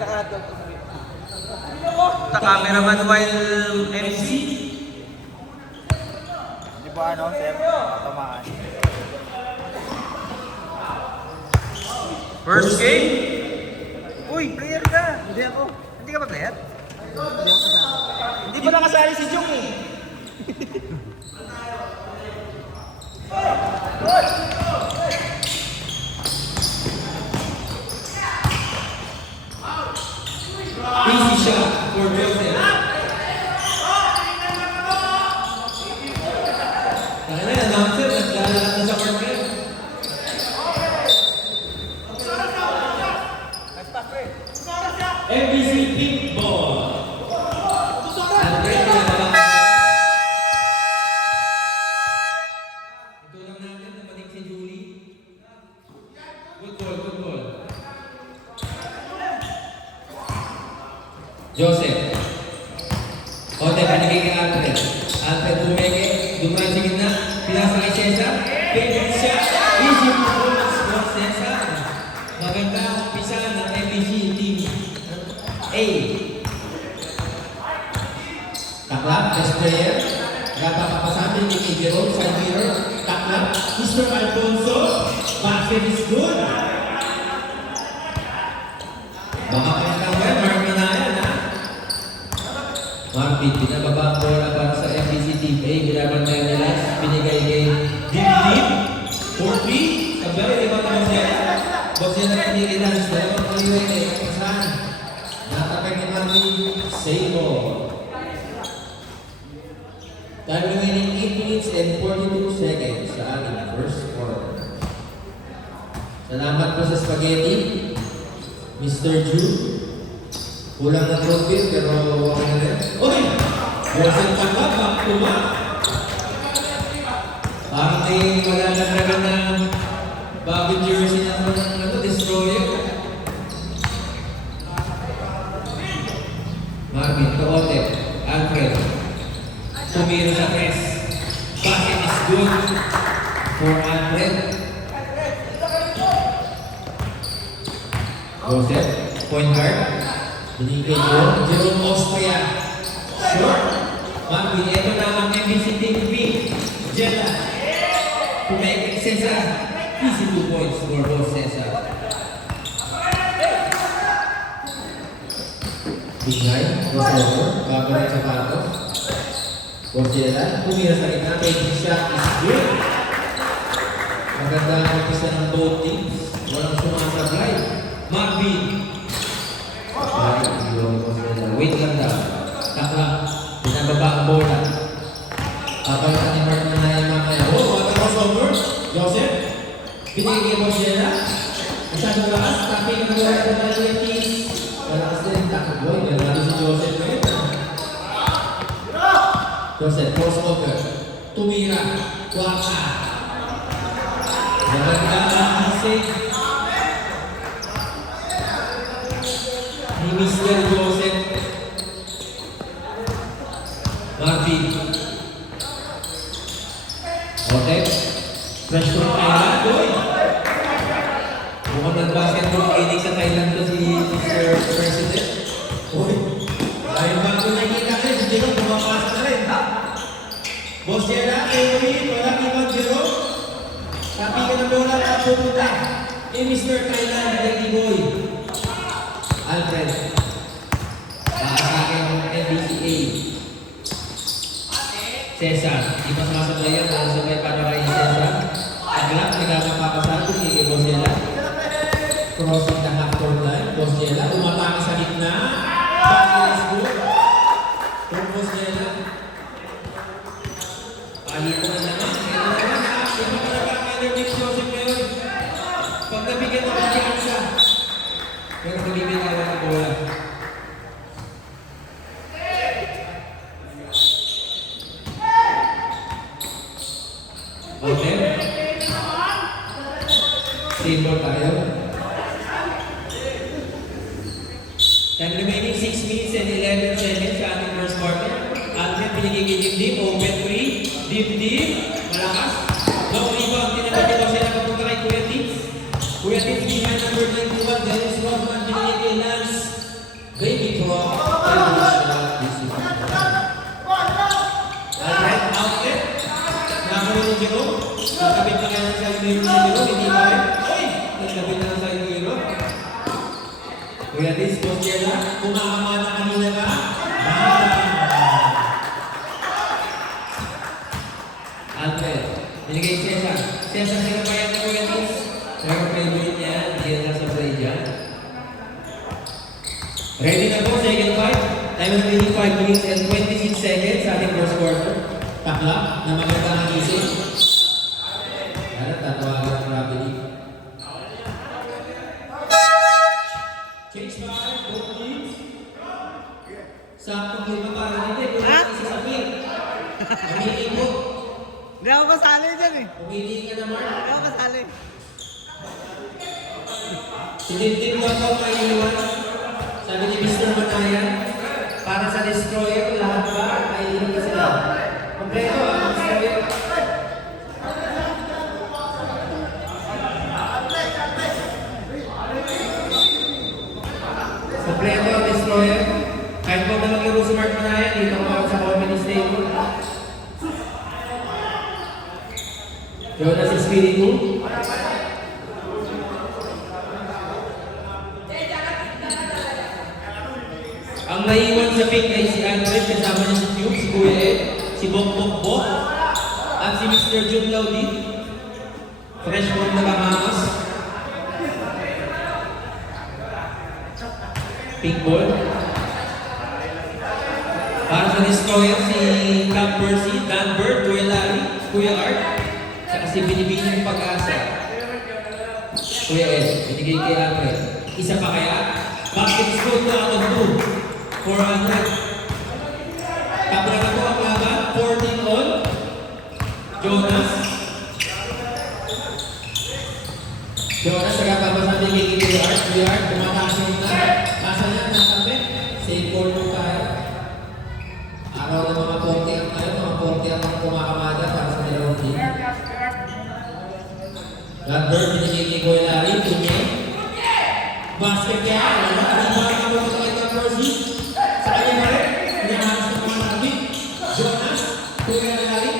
The cameraman while MC. Di ba ano, sir? Tamaan. First game. Uy, player ka. Hindi ako. Hindi ka ba player? Hindi pa nakasali si Jung eh. Easy shot for Joseph. Kaya na, announcer, naglalakad na sa corner. MBC Pink Ball. Andre, ito lang natin, napating si Julie. Good ball, good ball. Joseph. Ote, panigay kay Alfred. Alfred bumeke, dumaan sa gitna, pinasa kay Cesar. Favorite shot, easy performance for Cesar. Maganda ang umpisa ng MBC Team A. Taklap, best player. Napakapasatin ni Jerome, side mirror. Taklap, Mr. Alfonso. Basket is good. Baka pinatang mo yan, Marvin na yan, ha? Marvin, pinababa ang bola para sa MBC Team A. Binabantayan nila, binigay kay Dip. 4-3. Sabi, iba naman siya. Boss yan ang pinigilans. Dalawang kaliway na ikapasahan. Natapag ni Marvin, Sabo. Time remaining 8 minutes and 42 seconds sa ating first quarter. Salamat po sa spaghetti. Mr. Ju, kulang na trophy pero okay na rin. Uy! Bosel pa ba? Back to back. Parang may malalaglagan na bagong jersey na destroyer. Marvin, Koote, Alfred. Tumiro sa press. Basket is good for Alfred. Joseph, point guard. Binigay Jerome Austria. Short. Marvin, ito na ang MBC Team B. Jella. Pumeke, Cesar. Easy 2 points for both Cesar. Big nine, crossover. Bago ng sapatos. Jella, tumira sa gitna. Making shot is good. Maganda ang umpisa ng both teams. Walang sumasablay. Marvin. Wait lang daw. Takla. Pinababa ang bola. Papalitan ni Martin na yung mamaya. Oh, what a crossover. Joseph. Pinigay mo siya na. Masyadong lakas. Tapi ng bola sa mga teams. Malakas din. Takboy. Ganado si Joseph ngayon. Joseph, crossover. Tumira. Waka. Maganda ang hasig. Ni Mr. Joseph. Marvin. Okay. Fresh from Thailand. Boy! Mukhang nag-basketball training sa Thailand to si Mr. President. Boy! Dahil bago nakikita kayo, si Jerome pumapasa na rin. Boss Jella, Emery, wala ibang Jerome. Tapi ka na bola at pupunta. Mr. Thailand, Lady Boy. Alfred. Pakasakay ng NBCA. Cesar. Di pa sumasabay yan. Sabay pa na kayo Cesar. Taglap. Nagkakapapasado. Kaya Boss Jella. Crossing the half-court line. Boss Jella. Umatake sa gitna. Basket is good. For Boss Jella. Palito na naman. Ito naman ha. Ito pa nagkakainterview si Joseph ngayon. Pag nabigyan ng pagkiyansa. Pero nabibigyan na ng bola. Okay. Simple tayo. Time remaining 6 minutes and 11 seconds sa ating first quarter. Alfred, binigay kay Dip. Open 3. Dip. Malakas. Long rebound. Tinatagin mo siya na papunta kay Kuya Tits. Kuya Tits, behind number 21. Dennis Rodman, binigay kay Lance Kuya Liz, Boss Jella, kumakama na kanina ka? Alfred, binigay Cesar. Cesar, sinabayan na Kuya Liz. Pero favorite niya, hindi na sa play dyan. Ready na po, second fight. Time remaining 5 minutes and 26 seconds sa ating first quarter. Takla na magandang agising. Yan, tatawagan ang gravity. Change by, both teams. Saktong lima para natin. Kung isa sa pin. Pumili po. Hindi ako kasali dyan eh. Pumili ka naman. Hindi ako kasali. Sinitip ko ako kay Iwan. Sabi ni Mr. Manayan, para sa destroyer, lahat ba ay inom na sila. Kompleto ang destroyer. Kompleto ang destroyer. Kahit po na mag-iro si Mark Manayan, dito ko sa comedy stable. Jonas Espiritu. Ang naiwan sa pink ay si Andres, kasama niya si Cube, si Kuya Ed, si Bok Bok Bok, at si Mr. Jun Laudi. Fresh from Nakahamas. Pink ball. Para sa destroyer, si Cam Percy, Dan Bird, Kuya Larry, Kuya Art, saka si Binibining Pag-asa. Kuya Ed, binigay kay Alfred. Isa pa kaya? Basket score na out of 2. 400. Kabra na po ang laban. 14 all. Jonas. Jonas, nagpapasabi kay Kuya Art. Kuya Art, kumataas yung na. Asa niya, nasabi. Save ball mo tayo. Araw na mga 40 ang tayo. Mga 40 ang kumakamada para sa dalawang team. Gunbird, binigay kay Kuya Larry. Tunye. Basket kaya. Rebound na mo kay Cam Percy. Sa kanya na rin. Hinaharas ng mga natin. Jonas. Kuya Larry.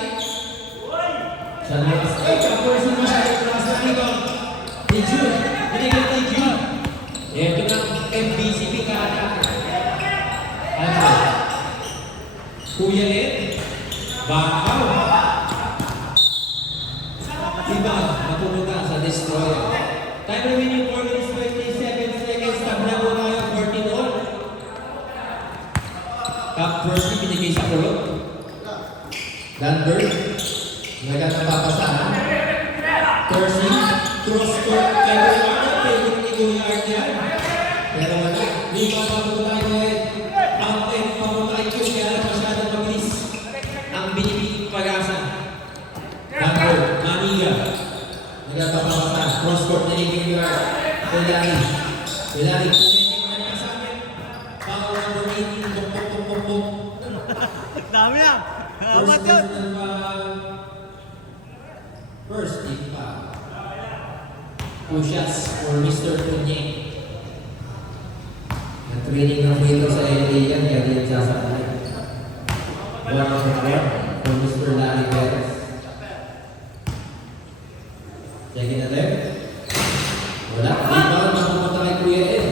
Sa next. Ay, Cam Percy masyadong class na rebound. Ni June. Binigay kay June. Ito ng MBCP ka-attack. Alfred. Kuya Ed. Bakaw. Iba. Matuluga sa destroyer. Time remaining 4 minutes 27 seconds. Tabla po tayo 14 all. Cap Percy binigay sa kulot. Danberg. Naga napapasahan. Percy. Cross court. Kaya wala. Pwede ni Kuya Art yan. Pero wala. Lima pa po tayo ngayon. Fountain pa po tayo. Kaya lang masyadong mabilis. Ang binibining Pag-asa. Danberg. Maniga. Nagpapapasa. Cross court na yung Kuya Art. Kuya Art. Kuya Art. Power number 18. Bok bok bok bok bok. Dami yan. First Amat yun. personal foul. First team foul. 2 shots for Mr. Tunye. Nag-training ng free throw sa NBA yan, kaya di yan sasaklay. 1 on the court for Mr. Larry Perez. Check it out there. Wala. Rebound na pumunta kay Kuya Ed.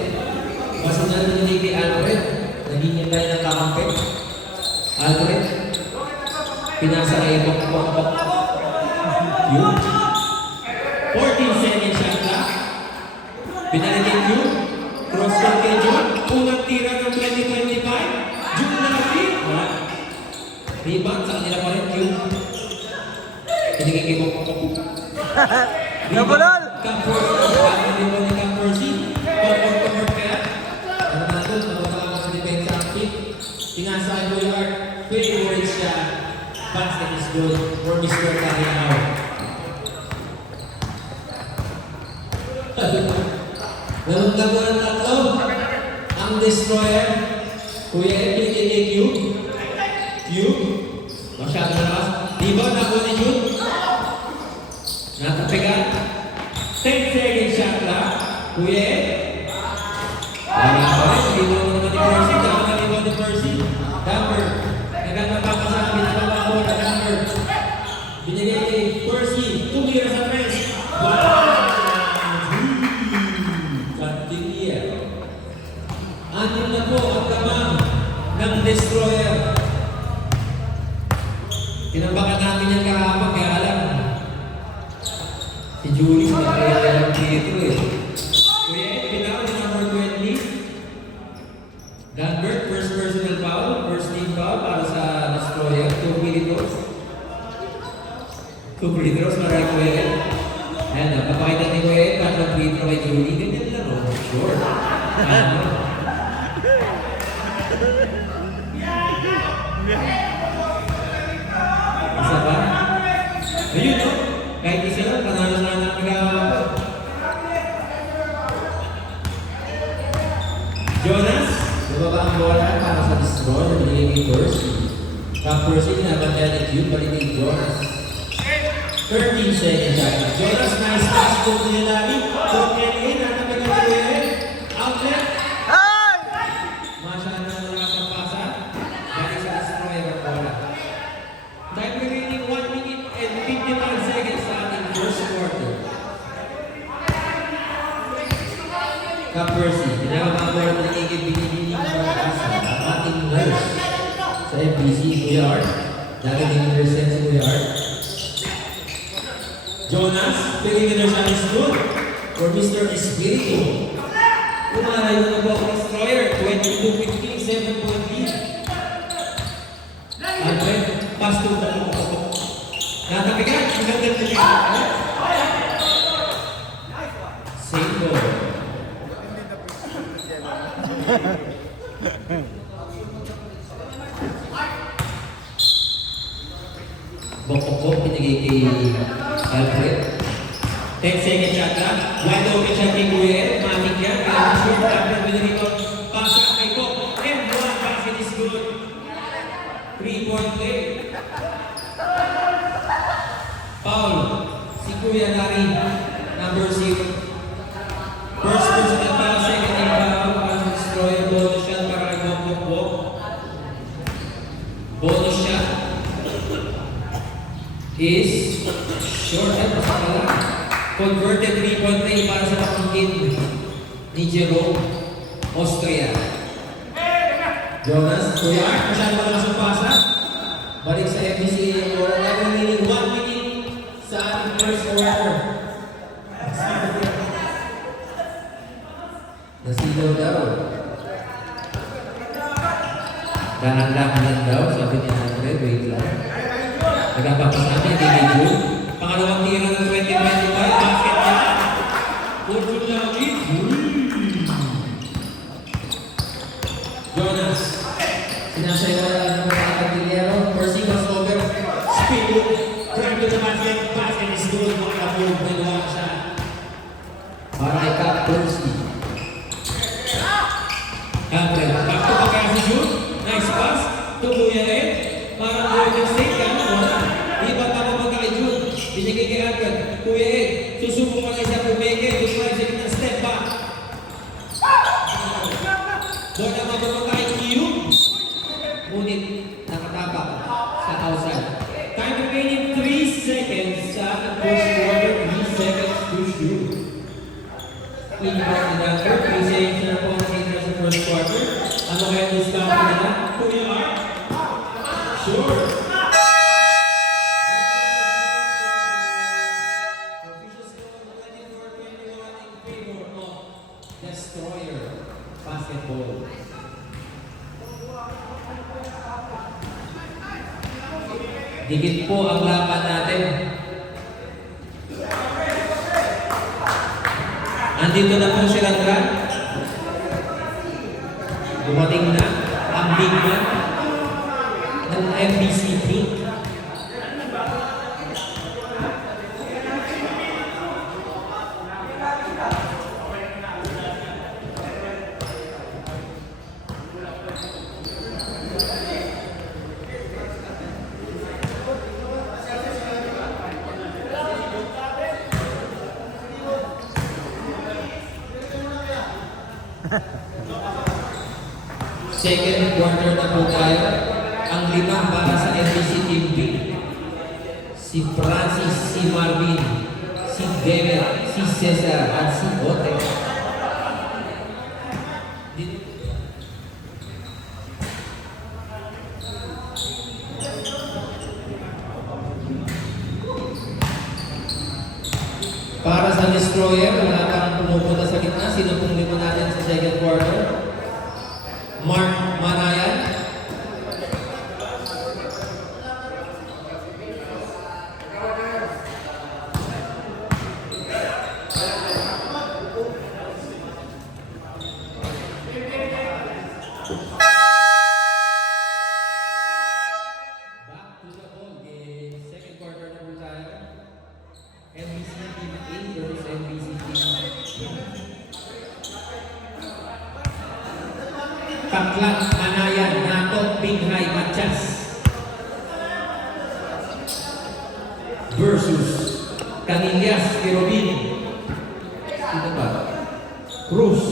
Kasi narinig kay Alfred. Naging tayo ng kakampi. Alfred. Pinasa kay Bok Bok Bok. Yun. 14 seconds shot clock. Pinalitin yun. Cross court kay June. Unang tira ng 2025. June na natin. Wala. Rebound sa kanila pa rin. Yun. Pinigay kay Bok Bok Bok. Nabulol! Cam Percy. Ang rebound ni Cam Percy. Court kaya. Ano na doon? Napapakama sa defense active. Pinasa kay Kuya Art. Favorite siya. Basket is good for Mr. Tarianaw. Nalungdago ng tatlo. Ang destroyer. Kuya Ed, pinigay Cube. Cube. Masyado na lakas. Diba, nakuha ni June? Natapigan. 10 seconds shot clock. Kuya Ed. Wala pa rin. Dito naman ni Percy. Dama na ni Percy. Damper. Nagkakapapasabi na pangako na Damper. Binigay kay Percy. Tumira sa press. 1, 2. Continue. Anim na po ang lamang ng Destroyer. Tinambakan natin yan kahapon, kaya alam. Si Julie, sa kaya lang dito eh. Kuya, ibinaw ni number 20. Danbert, first personal foul, first team foul para sa Destroyer. 2 free throws. 2 free throws para kay Kuya. Ayan, napapakita ni Kuya, tatlong free throw kay Julie. Ganyan lang, oh. Sure. Ano? Isa ba? Ayun, no? Kahit isa lang, panalo na ng nag-aawap. Jonas, nababa ang bola para sa Destroyer, nabigay kay Percy. Percy, nabantayan ni Cube, balik kay Jonas. 13 seconds shot. Jonas, nice pass to the Larry. From Kenny, natabi ka kay outlet. Masyadong nalakas ang pasa. Balik sa Destroyer ang bola. Time remaining 1 minute and 55 seconds sa ating first quarter. Percy, pinakamabola na binibili ng pag-asa ang ating nurse sa FBC, Kuya Art. Dati din represent si Kuya Art. Jonas, perimeter shot is good for Mr. Espiritu. Umarayo na po ang Destroyer, 22-15, 7-point lead. Albert, pass to the natabigan, ang ganda na niya. Same goal. Bokok-bok, pinigay kay Alfred. 10 seconds shot lang. Wide open shot kay Kuya. Matik yan. Kaya short Alfred pinigay ko. Pasa kay Bok. And one basket is good. 3-point play. Foul. Si Kuya Larry. Number 0. First personal foul. Second team foul. Para sa Destroyer. Bonus shot para kay Bok-bok. Bonus shot is short at masakala. Converted 3-point play para sa pamangkin ni Jerome, Austria. Jonas, Kuya Art, masyadong malakas ang pasa. Balik sa FBC. Remaining 1 minute sa ating first quarter. Nasigaw daw. Dahan-dahan lang daw, sabi niya Andre, wait lang. Nagpapasabi ni June. Pangalawang tira ng 2025, basket niya. Putol na ulit. Jonas, sinasayaw na ng mga Cardillero. Percy was over. Spin. Drive to the basket. Basket is good. Makapulog na nawa siya. Para kay Cap Percy. Alfred, back to back si June. Nice pass. Tubuya rin. Para Golden State ka. Iba tama pa kay June. Binigay kay Alfred. Kuya Ed. Susubok pa siya pumeke. Gusto kayo sa ng step back. Doon ang mababagay Q. Ngunit nakatapak sa outside. Time remaining 3 seconds sa first quarter. 3 seconds to shoot. Iba ni Dancer. 3 seconds na po ang nakita sa first quarter. Ano kaya discount nila? Kuya Art? Sure. Destroyer basketball. Dikit po ang laban natin. Andito na po si Landran. Dumating na ang big man ng FBC Pink. Second quarter na po tayo. Ang limang para sa FBC Team B. Si Francis, si Marvin, si Demet, si Cesar, at si Ote. sa Destroyer, wala pang pumupunta sa gitna. Sino pong lima natin sa second quarter? Mark Manayan. Back to the ball game. Second quarter na po tayo. NBC Team A versus NBC Team B. Taklat, Anayan, Nato, Pinghay, Matias versus Canillas, Kirobin. Sino ba? Cruz.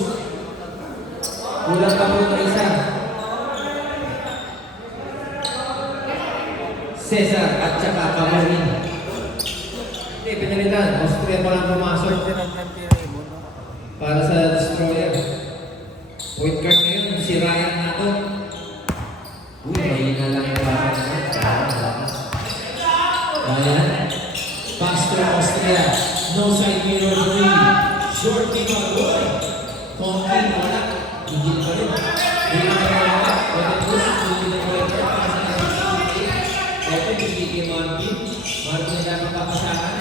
Kulang pa po na isa. Cesar at saka Cameron. Hindi, pinalitan. Austria pa lang pumasok para sa Destroyer. Point guard ngayon, si Ryan Nato. Mahina lang yung baka naman. Ryan. Pastor Austria. No side mirror 3. Short kick on goal. Conking, wala. Higil pa rin. Higil pa rin wala. Wala po si Kulit na point guard para sa ito, bibigay Marvin. Marvin na dapat papasahan.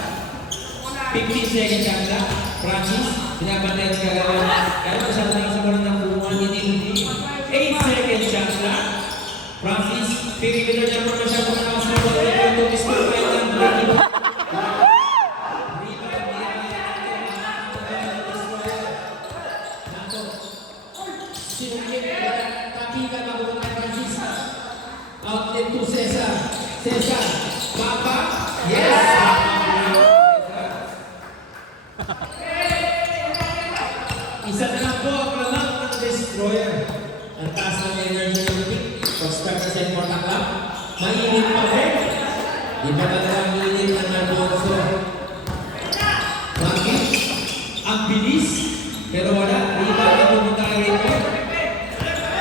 15 seconds ang lang. Francis, pinapantay sa kagawin. Kaya masyado na sa mga ng buwan ni Dildi. 8 seconds siya lang. Francis, pinipila niya mo na siya kung ano sa mga ito. Ito, score pa yung breaking. Sinugin, kakika na buwan kay Francis. Outlet to Cesar. Cesar, Papa, yes! Isa na lang po ang lamang ng Destroyer. Ang taas ng energy ng pick. Pag-start sa set for takla. Mainit pa rin. Di ba talagang mainit ng Alfonso? Bakit? Ang bilis. Pero wala. Riba na pumunta kay Raymond.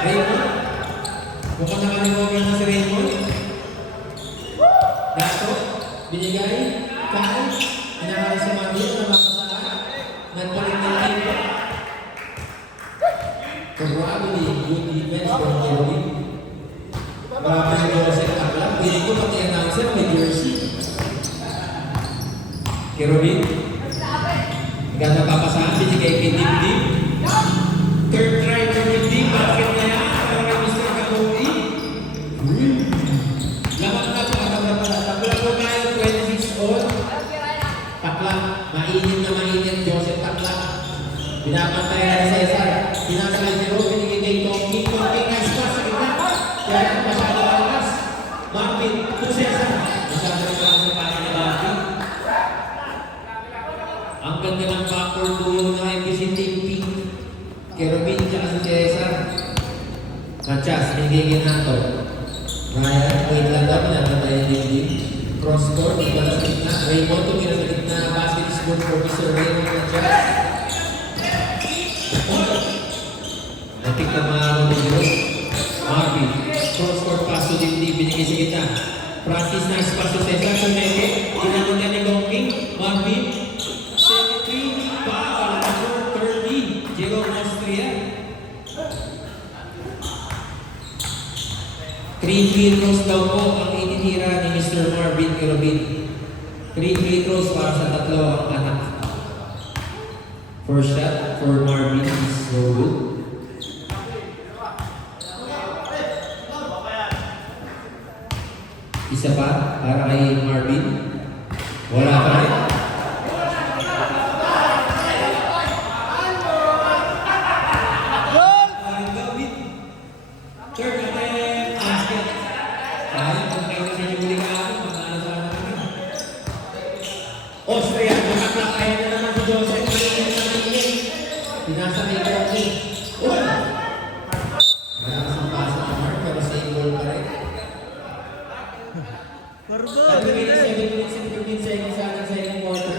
Raymond. Mukhang nakalimutan na si Raymond. Dato, binigay, kahit, inaharap sa Mandir na makasaan, nagpalit ng libo. Probably, good defense from Kerwin. Grabe si Joseph Takla. Pili ko pati announcer, may jersey. Kerwin, ganda papasaan, binigay kay Dibdib. Third try for Dibdib, bakit na yan? Para kay Mr. Kabuhi. Laman na po, takla po tayo, 26 all. Takla, mainit, Joseph Takla. Pinapantay na ni Cesar. Pinasakay si Rob, binigay kay Tongking. Tongking, nice pass sa gitna. Kaya masyado kalkas. Marvin, to Cesar. Masyado rin lang sa pati ni Marvin. Ang ganda ng backward duo ng MBC Team P. Kerubin, tsaka si Cesar. Matias, binigay kay Nato. Ryan, wait lang daw, pinapantay yung din. Cross court, iba na sa gitna. Raymond, tumira sa gitna. Basket is good for Mr. Raymond Matias. Natik na mga Rodrigo. Marvin, cross court pass to Dibdib, binigay sa gitna. Francis, nice pass to Cesar. Tumeke, ginamon niya ni Gongking. Marvin, 73, foul, number 30. Jerome Austria. 3 free throws daw po ang itinira ni Mr. Marvin Kerubin. 3 free throws para sa tatlo ang anak. First shot for Marvin is no good. Isa pa para kay Marvin. Wala pa rin. Third attempt, basket. Sayang kung kayo sa inyo muli ka ako, magkano sa namin. Austria, nakaklak kaya na naman si Joseph. Pinasa kay Koki. Uy! Malakas ang pasa ng Mark, pero same goal pa rin. 3 minutes, 7 minutes, and 15 seconds sa ating second quarter.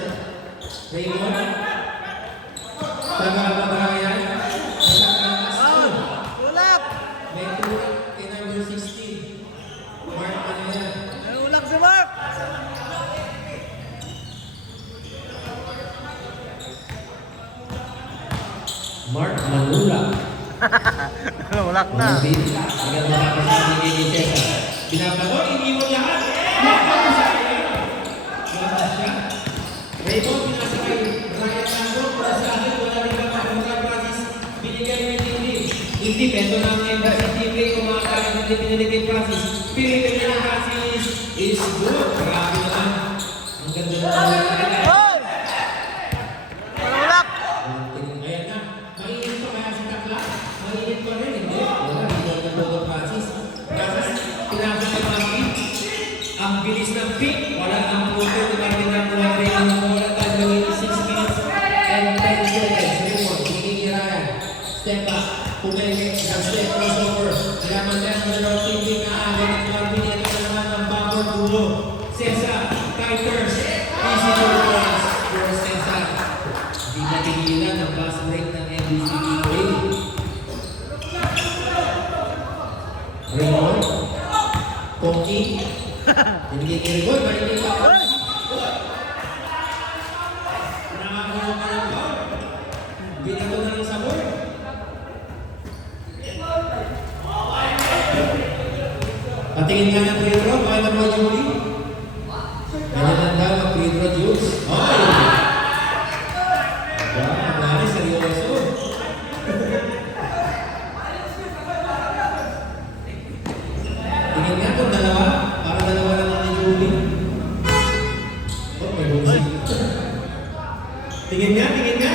Raymond. Taga ba yan? May tulak Tulak na. Agad makakasama ni Cesar. Binabago, iniwan lahat. Wala siya. Raymond, pinasakay. Ryan Tango, para sa akin, wala rin ba mga Francis. Binigay ni Tindy. Hindi, peto na ang MBC TV. Kumakain na din pinili kay Francis. Pinili niya ng Francis is good. Grabe naman. Ang ganda na. Hoy! Tulak! Ayan na. Mainit pa kaya si Takla? Mainit pa rin, hindi? Wala, hindi na nagboto Francis. Francis, pinasok kay Maki. Ang bilis ng pick. Wala ang puto. Tumagin na po ang rin ng bola. Gagawin 6 minutes and 10 seconds. Raymond, hindi Ryan. Step back. Pumili. Step crossover. Yaman na ang dalawang thinking na agad at Marvin. Ito na naman ang backward dulo. Cesar, Kiters, easy to cross for Cesar. Hindi na tingilan ang fast break ng MBCBA. Raymond, Pongki, hindi kay Raymond, marinig ka. Nakakaroon ka ng ball. Binago na ng sabor. Patingin nga ng free throw, kaya naman Julie. Ganyan daw ang free throw, Jules. Oy! Wow, nangyari seryoso. Tingin nga kung dalawa, para dalawa naman ni Julie. Oh, may busi. Tingin nga, tingin nga.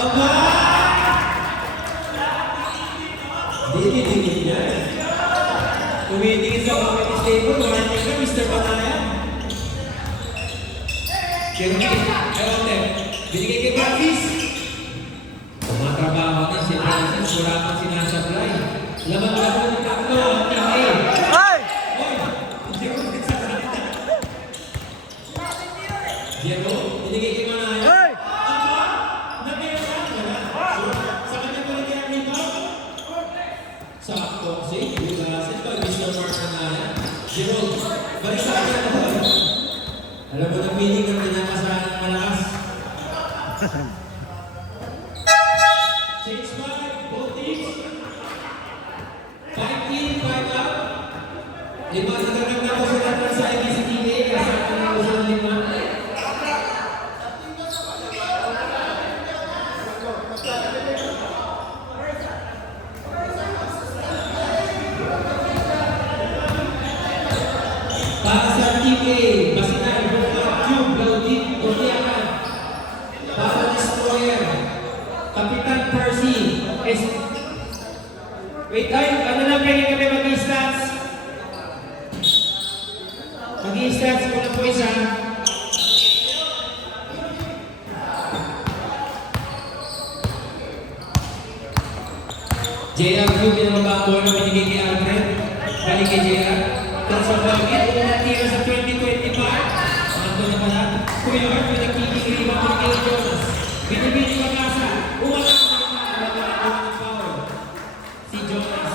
Aba! Tingin nga. Tumitingin sa comedy stable, warning ka, Mr. Patayan. Siyempre, ewan din, binigay kay Francis. Tumatrabaho na si Francis, wala pang sinasablay. Laban-laban ng tatlo ang team A. Hoy! Hoy! Jero, nagsasalita. Jero, binigay kay Manaya. Hoy! Aba! Nabira! Sa kanya pa rin kaya rebound? Sakto, si Bugasin pa, Mr. Mark Manaya. Jero, balik sa kanya na. Alam mo na piling ang pinakasahan ng malakas. 6-5, both teams. 5 in, 5 out. Lima nagaganda ko sila para sa IBCTA kasi ako na ko sila lima. Para sa Team A, Basinan, Bukak, Cube, Laudit, Doriakan. Para Destroyer, Kapitan Percy, wait, ay, ano lang pwede kami mag-i-stats? Mag-i-stats ko na po isa. JR Cube, pinamabang bola, binigay kay Alfred. Balik kay JR. Tapos ang bagay, unang tira sa 2025. Ano na pala? Kuya Art, pinagkikiri ba kay Kay Jonas? Binibini Magasa, umalang ng foul. Si Jonas.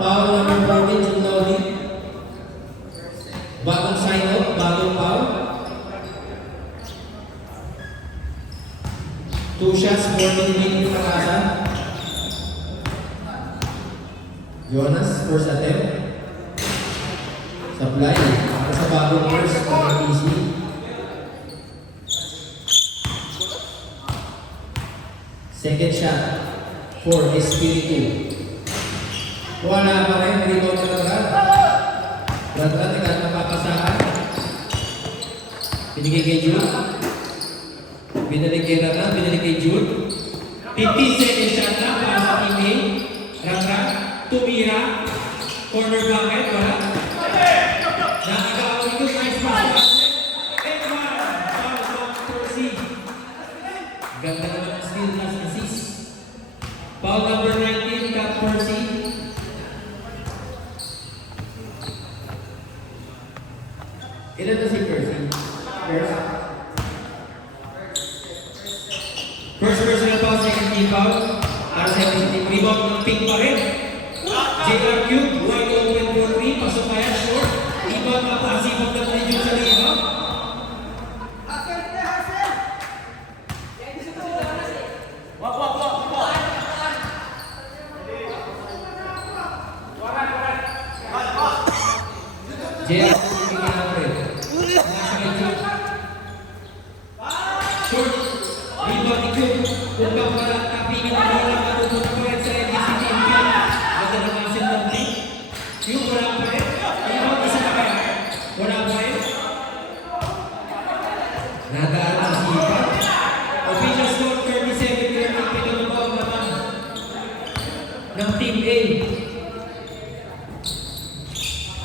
Foul number 14, Jun Laudit. Bagong sign-off, bagong foul. 2 shots, 4 binibini Magasa. Jonas, first attempt. Supply. Para sa bagong first para PC. Second shot. For Espiritu. Wala pa rin. Rebound na Rad. Rad, ikaw napapasahan. Binigay kay Jude. Binalik kay Rad, binalik kay Jude. 15 second shot na para sa teammate. Rad, tumira. Corner bucket, wala. Nakagawa ito, nice pass. And one, foul of Percy. Ganda naman ang steal na assist. Foul number 19, Kat Percy. Ilan na si Percy? First personal foul, second team foul. Para sa team rebound ng pink pa rin. JR Cube, wide open for 3, pasok kaya short. Rebound na pasipag na rin yung sa rebound. JR, Alfred. Nasa kay Jude. Short. Rebound ni Jude. Tumbang para tapingin ang bola. Matutunan ko rin sa ABC team. Ganda ng asin ng team. Jude, wala pa rin. Rebound, isa na kaya. Wala pa rin. Nadaan sa sipa. Official score 37-30. Pinulong ang naman ng Team A.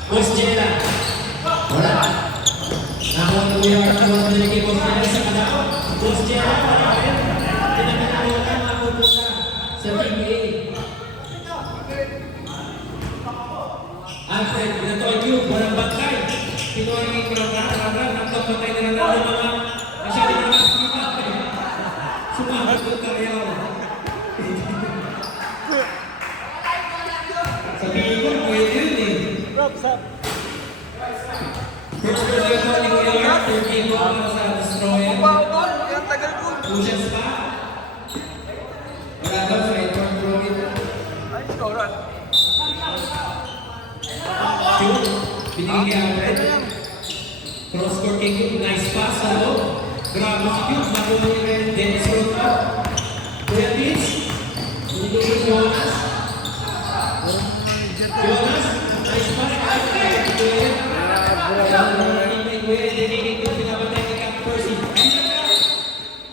Boss Jella. Wala. Nakuha na kuya ang tawag nila kay Boss Jella sa kanaw. Boss Jella, wala pa rin. Pinagkakaroon mapupunta sa Team A. Alfred, pinatoy Cube, walang bantay. Pinuha yung program, nagkapatay na lang ng mga masyari na mas kapatay. Sumahat ko karyaw. Sabihin ko, pwede yun eh. First person ko ni Kuya Art, 13 ko sa Destroyer. Pushes pa. Wala daw sa Edward Brogin. Cube, binigay kay Alfred. Cross-court kay Cube, nice pass sa loob. Grabe si Cube, makuha ni Dennis Rota. Kuya Vince, binigay kay Jonas. Jonas, nice pass kay Alfred. Kuya, binigay kay Cube, pinapatay kay Cap Percy.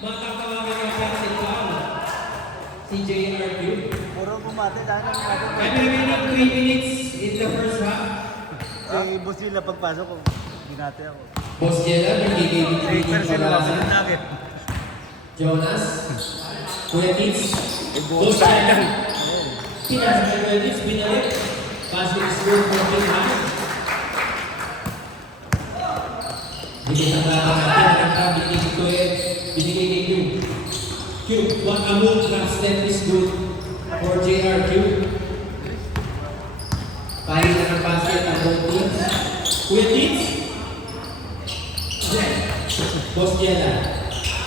Matatawagan niya pa si Clown. Si JR Cube. And remaining 3 minutes in the first half. Si Boss Jella pagpasok ko, ginate ako. Boss Jella, binigay Pero sila palawasan. sa akin. Jonas, Kuya Tits, Boss Jella. Pinasa kay Kuya Tits, binalik. Passing is good for Big Man. Binigay ang natin, binigay kay Kuya, binigay kay Cube. Cube, one a move from step is good for JR Cube. Pahin na ng basket ang both teams. Kuya Tits. Boss Jella.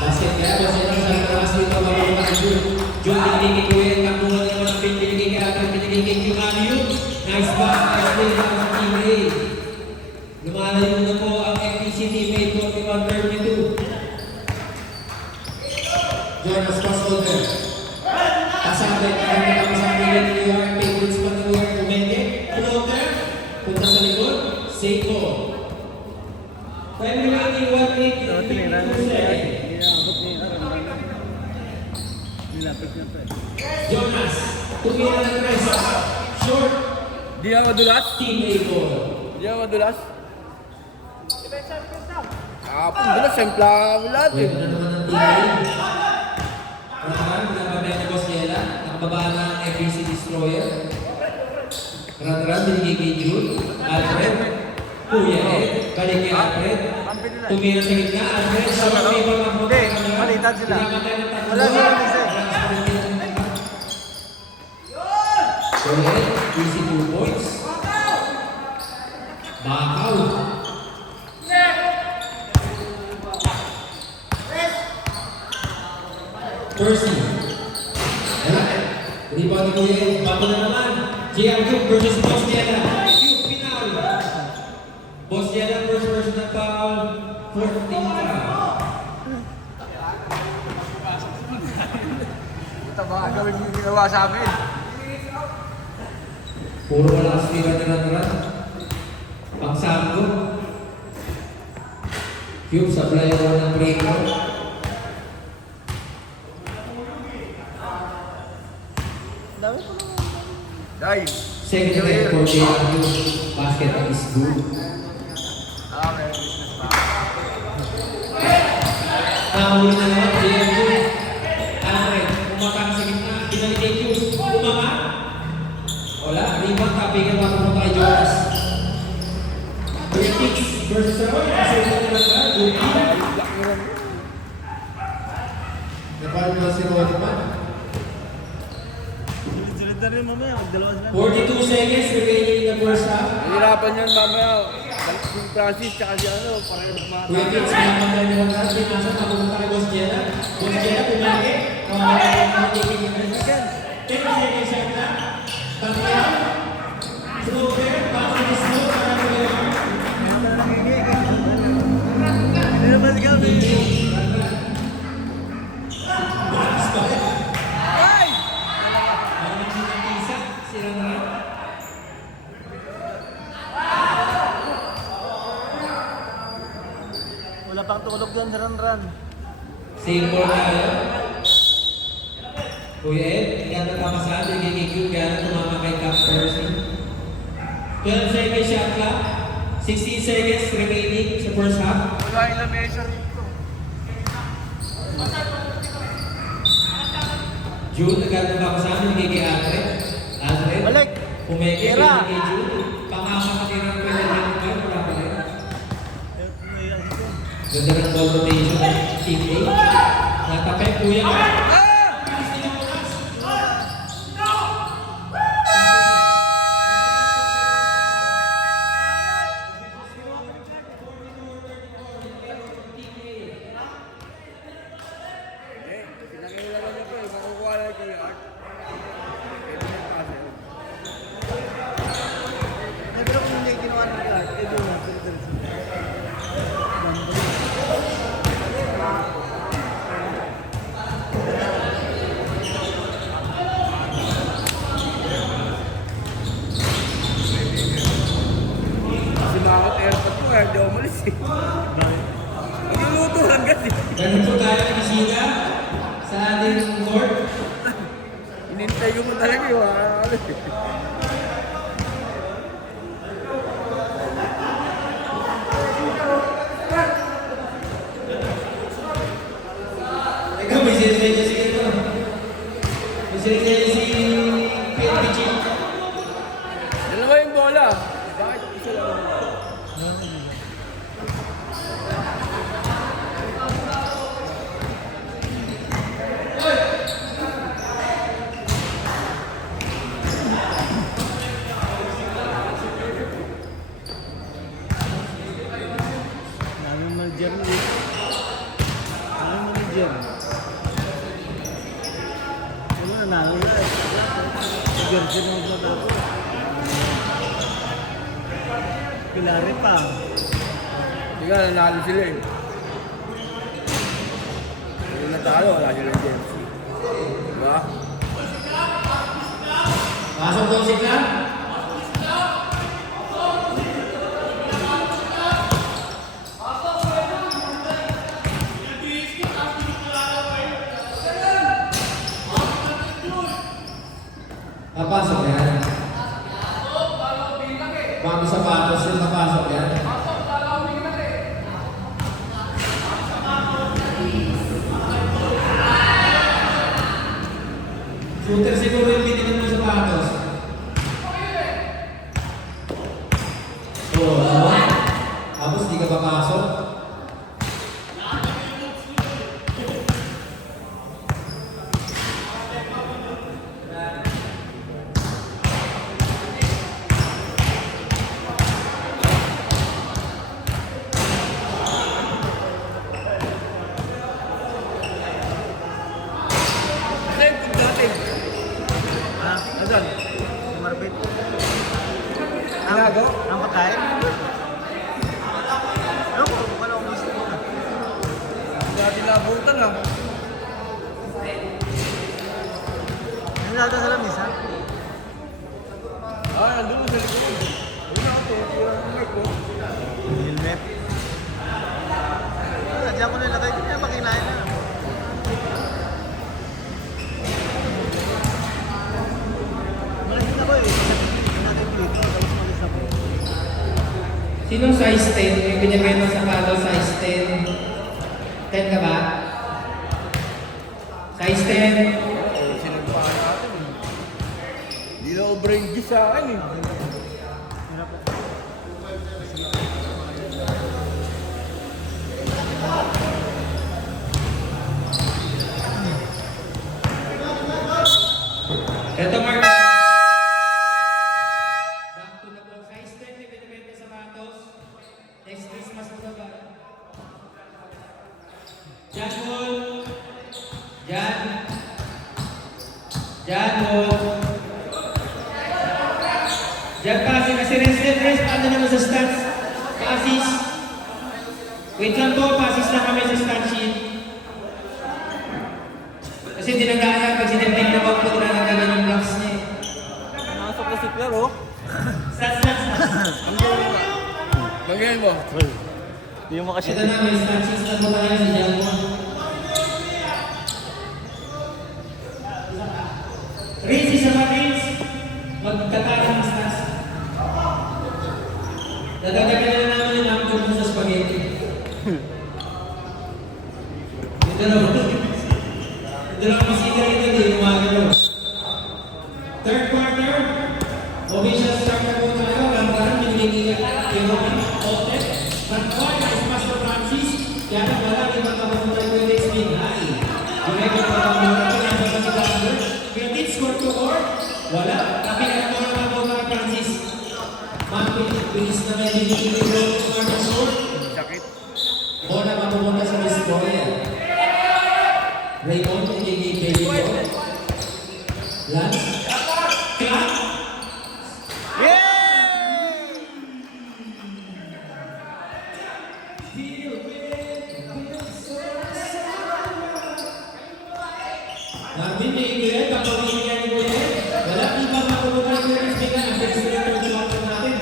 Basket kaya, Boss Jella sa taas dito, mababa ang Jude. Jude, binigay kay Kuya, takbuhan naman ang binigay kay Alfred, binigay kay Cube Aliu. Nice back, nice play lang sa Team A. Lumalayo na po ang FPC teammate, 41-32. Jonas Pasholder. Pasabay, karami ang pasabay ni New York, favorites pa ni New York, umenge. Floater, punta sa likod, Seiko. Time remaining 1 minute and 52 seconds. Jonas, tumira ng press. Short, Di ako madulas? Team A ball. Di ako madulas? Dulas, sempla mo lahat eh. Pwede na naman ang Team A. Rataran, pinapabay ni Boss Jella. Nakababa na ang FBC Destroyer. Rataran, binigay kay Jude. Alfred. Kuya Ed. Balik kay Alfred. Tumira sa gitna. Alfred. Sa mga may pagmamot. Hindi, palitan sila. Pinamatay ng tatlo. Wala silang isa. Kuya Ed. Easy 2 points. Bakaw. Percy. Alright. Rebound ni Kuya Ed. Bago na naman. JR Cube versus Boss Jella. Cube final. Boss Jella first personal foul. 14 foul. Ito ba, gawin yung ginawa sa amin. Puro wala kasira na run. Pangsanggo. Cube supply ko ng break out. Dahil. Second time for JR Cube. Basket is good. May business pa. Nahuli na naman, JR Cube. Alfred, umatang sa gitna. Pinalik kay Cube. Umama. Wala. Rebound. Kapigan pa pumunta kay Jonas. Kuya Tix versus Roy. Kasi ito na lang ba? Good team. Napalo na si Roy naman. Sunod na rin mamaya, magdalawa sila. 42 seconds remaining in the first half. Nahirapan yan mamaya. Si Francis tsaka si ano, pareho Kuya kumata. Tix, pinapantay na lang natin. Pinasa, mapupunta kay Boss Jella. Boss Jella, pumalik. Pumalik. 10 seconds siya na. Tantiyan. Slow there. Passing is slow. Para Kuya Art. kami. Bukas pa rin. Ay! Ay, nagsinapisa. Sila na rin. Wala pang tulog yan sa run-run. Same ball tayo. Kuya Ed, gano'n pamasaan, nagiging cute, gano'n tumama kay Cap Percy. 12 seconds shot clock. 16 seconds remaining sa first half. Wala yung lamesa dito. June, gano'n pamasaan, nagiging Alfred. Alfred, Balik! pumeke, Tira! kay June. Pangama ka din ang pwede rin mo, wala pa rin. May assistant. Ganda ng ball rotation ng Team A. Natapay, kuya ka. Pinakailangan niya po eh. Makukuha lang ko yung art. Pwede na kasi. Pero kung hindi ginawa ng Clark, eh di wala. Kasi makakot airport ko kaya di ako umalis eh. Magluluto lang kasi. Ganun po tayo ng bisita sa ating court. Inintay ko mo talaga yung ano eh. Ikaw, may sinisaya si ito. May sinisaya si PNP Chief. Dalawa yung bola. Bakit isa lang? Daming manager mo eh. Daming manager. Ano nanalo na eh. Jersey mo sa tapo. Pilari pa. Hindi ka, nanalo sila eh. Yung natalo, wala silang jersey. Diba? Pasok daw si Clark. Napasok yan. Bago sapatos yung napasok yan. Shooter siguro yung binigyan mo sapatos. Oo, ano? Tapos di ka papasok. Kasi yung pagdating. Ha? Asan? Marbit. Ginagawa? Ang pagkain? Ano ko? Wala akong gusto mo na. Dati nabutan ah. Ano natin sa lamis ha? Ah, nandun mo sa likod. Una ako, yung mic ko. Helmet. Diyan ko nilagay. Hindi na makinain na. Malaking ako eh. Natin dito. Tapos malis ako. Sinong size 10? Yung binigay mo sapatos size 10. 10 ka ba? Size 10. Eh, sinagpaan natin eh. Hindi na ako brain juice sa akin eh. Hirap ako. Ito, Mark. Back to the ball. Size 10 yung binigay mo sapatos. Next Christmas mo ba? Jan Ball. Jan. Jan Ball. Jan Pasig. Kasi rest, paano naman sa stats? Passes. Wait lang po, pasis na kami sa stat sheet. Kasi dinagaya, pag sinipin na wag po dinagdagan yung blocks niya eh. Nakasok na si Claire, oh. Stats, stats, stats. Magayin mo. Hindi mo kasi. Ito na, may stat sheets na po tayo sa Jalmon. Rinse, isa pa rinse. Magkatara ng stats. Dadagdagan na namin yung number mo sa spaghetti. Ito na po. Ito lang masika ito, hindi lumagano. Third quarter, official start na po tayo. Lantaran, binigay kay Robin Otet. Nagkawal na is Pastor Francis. Kaya wala, ibang kapunta ko yung next week. Hi. Direktor pa lang muna ko, nasa pa si Pastor. Kaya did score to or? Wala. Tapi nagkawal na po na Francis. Bilis na may binigay ko yung Marcos Sword. Sakit. Bola mapupunta sa Destroyer. Raymond, nagiging baby ko. Lance. Clap. Marvin, may Guyet, kapag niya ni Guyet. Wala ibang mapupunta sa Destroyer. Ang Destroyer shot natin.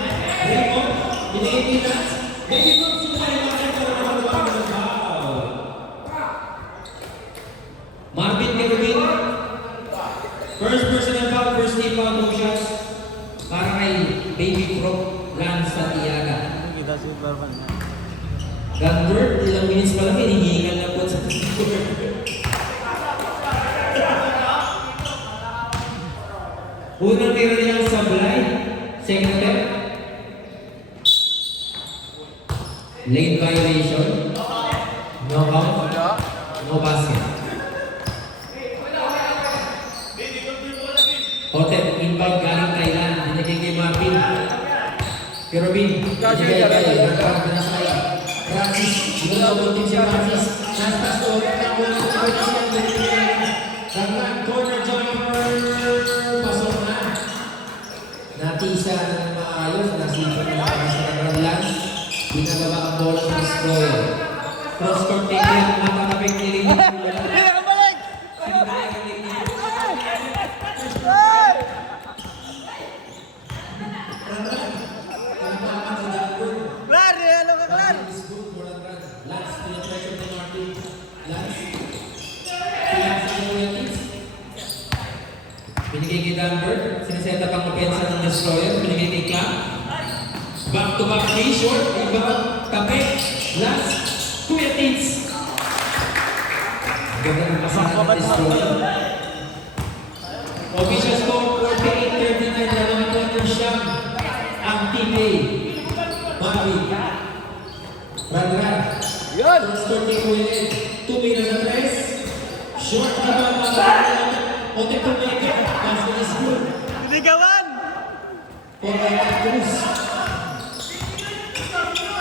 Raymond, binigay kay Lance. Baby ko, sila yung mga nagkaroon ng foul. Marvin Kerubin, first personal foul, first team foul, no shots. Para kay Baby Pro, Lance Santiago. Kita si Barban na. Gunbird, ilang minutes pa lang, hinihingal na po sa Unang tira nilang sablay, second step. Lane violation. No count. No basket. Hotel, inbound galing Thailand. Dinagay kay Marvin. Kerubin, dinagay kay Nagkarang Pinasay. Francis, ginalabot din si Francis. Nastas to, kamulang sa Pinasay. Ranglan, corner jumper. Pasok na. Natisa ng maayos. Nasipan na nakakasa ng Ranglan. Binababa ang bola sa Destroyer. Cross-court take yan. Matatapik ni Lini. Claire, hello ka, Claire. Lance, pinag-pressure ni Martin. Lance. Lance, ano yung kids? Binigay kay Danberg. Sineseta pang opensa ng Destroyer. Binigay kay Clam. Back to back three, short. Iba, tape. Lance. Kuya Tits. Ganda ng pasahan ng Destroyer. Official score 48-39. Lalong quarter siyang ang TPA. Marvin. Rangran. Yun! First 30 ulit. 2 meters na 3. Short na ba mga Ote Pumeke. Basket is good. Ligawan! Pumeke Cruz.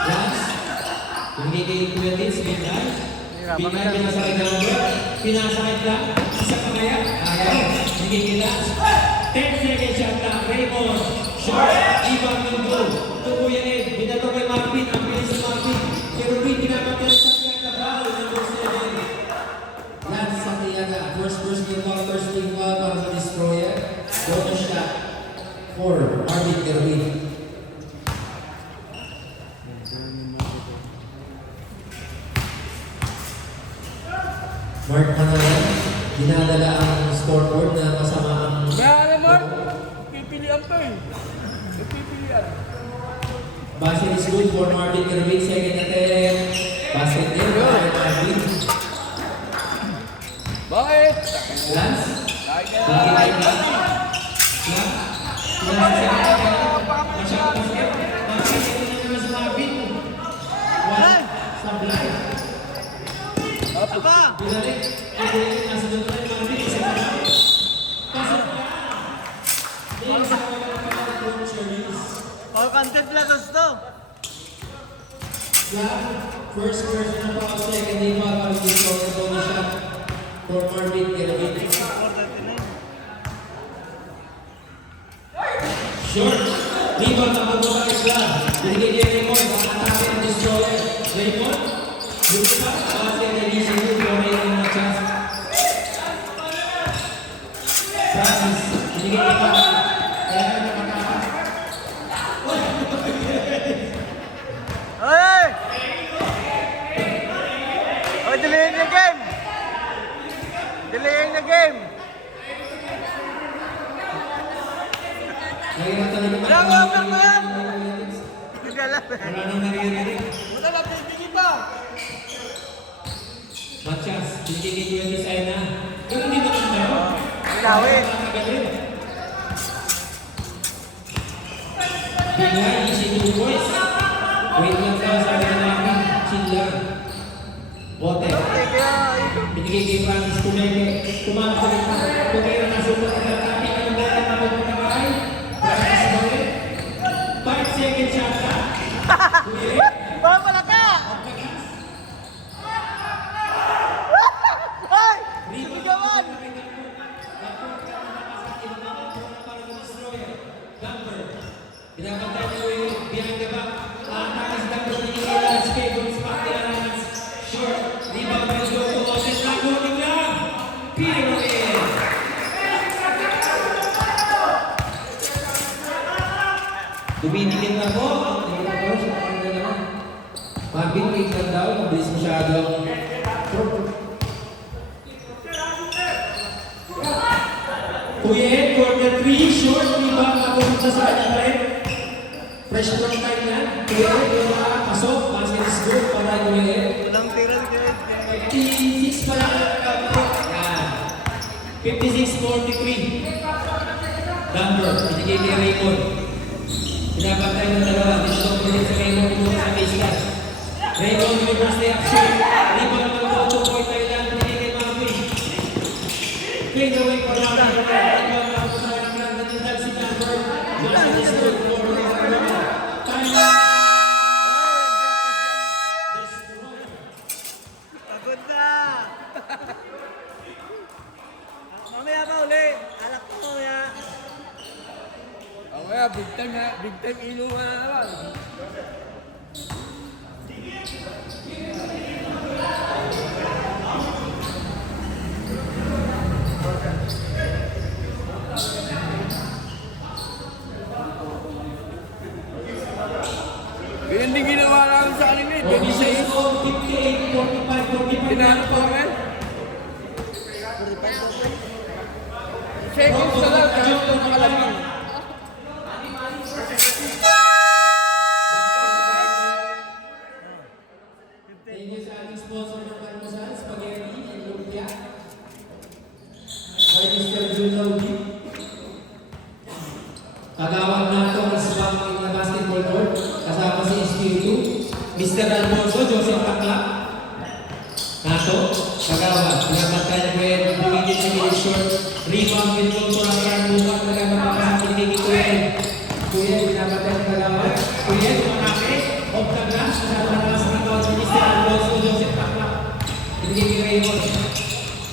Lance. Hindi kay Kuya Tins. Binay. Binay pinasakit ng number. Pinasakit lang. Isa pa kaya. Ayaw. Hindi kay Lance. 10 seconds shot lang. Raymond. Short. Ibang Mingo. Tukuya Ed. Binato kay Marvin. Ang bilis ni Marvin. Kerubin. Pinapatay sa pinagkabaho. Number 7. Lance Santiago. First personal foul. First team foul para sa Destroyer. Bonus shot for Marvin Kerubin. Mark Manayan, dinadala ang scoreboard na masama ang... Kaya Mark, pipilian to eh. Pipilian. Basket is good for Marvin Kerubin. Second attempt. Basket din para Marvin. Bakit? Lance. Kaya Bakit ay Lance? Lance. Lance sa second. Masyado basket. Basket ito na naman sa Marvin. Wala. Sablay. Apa? Binalik. Ibigay nasa doon tayo Marvin. Isa pa lang. Pasok na. Dahil sa mga kapatid ko, Cherries. All content lang gusto. First person na pa ako, second day pa para dito sa bonus shot for Marvin Kerubin. Short. Rebound na pagbabakas lang. Binigay kay Raymond. Atake ng Destroyer. Raymond. Francis, binigay niya pa. Kaya ka nakatakas. Hey! Oh, delayin yung game! Delayin yung game! Nahirap talaga Bravo, bravo yan! Naglalap eh. Wala nang naririnig. Wala na, pipigil pa! Matias, binigay kay Kuya Design na. Pero hindi naman tayo. Ilawin. Nakagaling. Bingay, easy two boys. Wait lang daw, sabi na namin. Chill lang. Bote. Binigay kay Francis Tumeke. Kumakulit pa. Tumira na super na tapi. Anong dala na magpapakay? Francis Bote. 5 second shot ka. Tumira. Baka pala ka! Ay! Sinigawan! Pinapantay niyo yung behind the back. Takas Dumber ni Nicolas. Favorite spot nila naman. Short. Rebound will go to Otis. Nag-loading lang. Pero in. Dumidikit na po. Hindi na po siya. Ano na naman. Mabit wait lang daw. Mabilis masyadong. Kuya Ed, quarter 3, short, rebound, napunta sa kanya pa rin. Fresh from time na. Kuya Ed, yung makakasok, basket is good para Kuya Ed. Walang tira ni Kuya Ed. 56 pa lang. Yan. 56-43. Dumber, binigay kay Raymond. Pinapantay ng dalawa. Dito ko ulit sa Raymond kung sa baseline. Raymond, reverse the action. Rebound ng ball, 2-point Thailand. Binigay kay Mavi. Fade away for Mavi. Rebound ng sa Thailand. Natindag si Dumber. Basket is good for Raymond. Time out. Pagod na! Mamaya pa uli. Alak ko ya. O kaya, big time inuman na naman. Ganyan din ginawa namin sa kanila eh. 26. 58, 45, 45. Tinanong pa kami. Seconds na lang, kaya ito nakalagay. Thank you sa ating sponsor ng Parmesan, Spaghetti and Lumpia. By Mr. Jun Laudi. Kagawad na ito ang swam in the basketball court. Kasama si Espiritu. Mr. Alfonso, Joseph Takla. Nato, kagawad. Pinapatay na Kuya Ed. Bumigit sa gilid short. Rebound with goal to Ryan Bukat. Nagkakapakasakin ni Kuya Ed. Kuya Ed, pinapatay na kagawad. Kuya Ed, tumakake. Off the glass. Kasama na sa rebound si Mr. Alfonso, Joseph Takla. Binigay kay Raymond.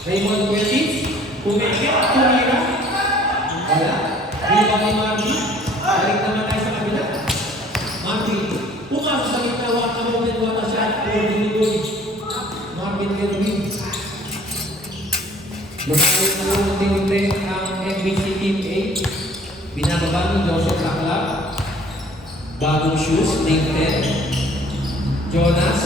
Raymond Cuetis. Pumeke. Tumira. Wala. Rebound ni Marvin. Balik naman tayo sa kabila. Marvin. Pumasok sa gitna. Wata moment. Wata shot. Puro Marvin Gerwin. Lumalik na unti-unti ang NBC Team 8. Binababa ni Joseph Takla. Bagong shoes, link 10. Jonas.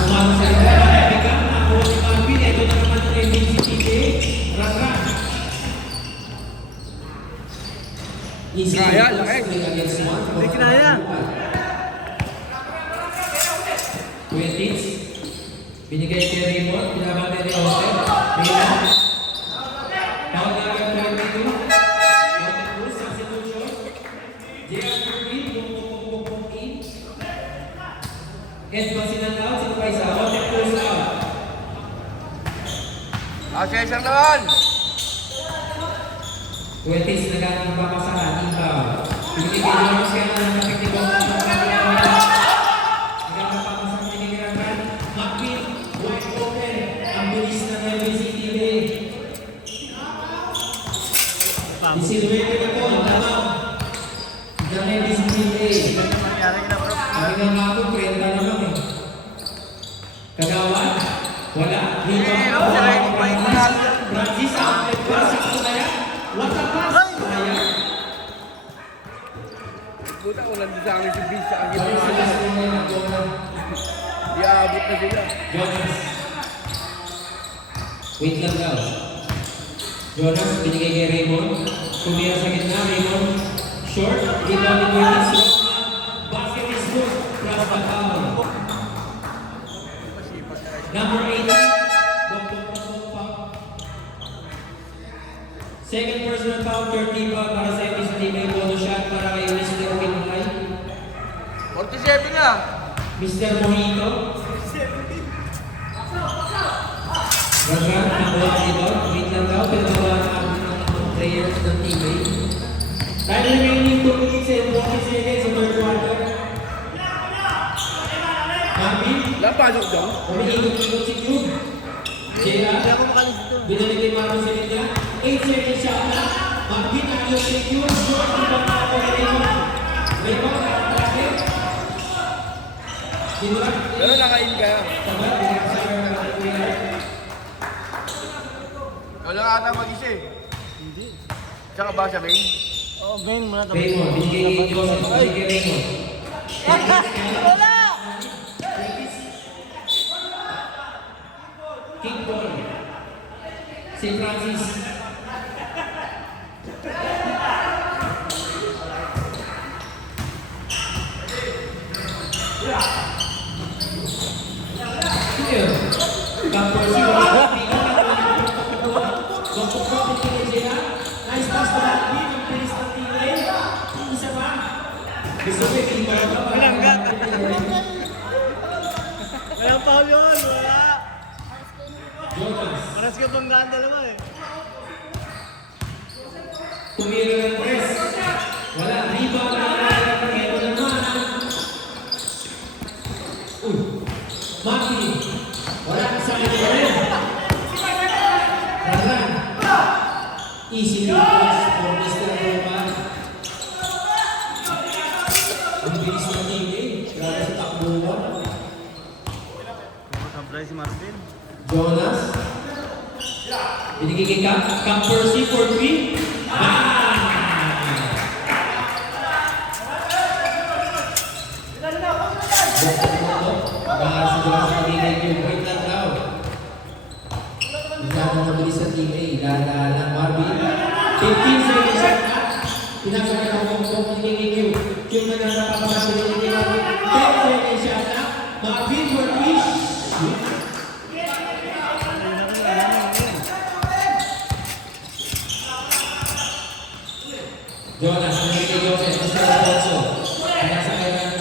Pumasok sa gitna. Bigang nakuha ni Marvin. Ito na naman ang NBC Team 8. Rat-rat. Easy. Kaya, laki. 3 against 1. Hindi kinaya. 20s. Binigay kay Raymond. Pinabantay ni Ote. Raymond. Foul number 22. Ote Cruz. Substitution. J.R. Green. Pum in. Ed Basinan out. Sino pa isa? Ote Cruz out. Asesang naman! 20s. Nagamang papasahan. Inbound. Binigay kay Jonas kaya na nakatikibang Isilwete na po, tamang. Dami disipline. Nangyari na bro. Kami nga nga po, 30 naman eh. Kagawan, wala. Rebound. Sila yung may panalo. Francis out. What a pass! Sayang. Buta ko lang sa akin si Vince sa akin. Sorry sa last one ngayon, Jonas. Di aabot na sila. Jonas. Wait lang daw. Jonas, binigay kay Raymond. Tumira sa gitna, Raymond. Short, rebound ni Curtis. Basket is good. Plus the foul. Number 18. Second personal foul, 30 foul para sa MPC team. May photo shot para kay Mr. Pinay. 47 na. Mr. Mojito. Ragran, nakuha dito. Wait lang daw, pero nakuha ang mga players ng teammate. Time remaining 2 minutes and 40 seconds sa third quarter. Happy? Lapasok daw. Umiikot-ikot si Cube. Jera. Hindi ako makalis dito. Binalik ni Marcos sa kanya. 8 seconds shot na. Magbit ang iyong si Cube. Short ang mga ako ni Raymond. Raymond, nakatrakit. Dinurak. Pero nakain ka. Sabat, dinurak sa kuya. Wala ka ata mag-isa eh. Hindi. Tsaka ba sa main? Oo, Ben, muna tayo. Raymond, binigay kay Joseph. Binigay kay Raymond. Wala! Kick ball. Si Francis. Here. Kapos si Nice pass to Happy. Ang bilis ng teammate. Isa pa. Gusto ko yung team ba? Malanggat. Walang foul yun, wala. Jonas. Paras ka bang gaan dalawa eh. Tumira ng press. Wala. Rebound na ng Edo naman. Maki. Wala sa kanya rin. Raglan. Easy pass for Mr. Roman. Ang bilis ng teammate. Grabe sa takbuhan. Sablay si Marvin. Jonas. Binigay kay Cam Percy for 3. Bahas si Jonas magiging yung point lang daw. Masyadong mabilis sa team A. Dahan-dahan lang Marvin. 15 seconds at pinasakay ang Hongkong binigay kay Q. Q na lang napapasok binigay kay Marvin. 10 seconds shot na. Marvin for 3. Jonas, binigay kay Joseph. Mr. Alonso. Pinasakay ng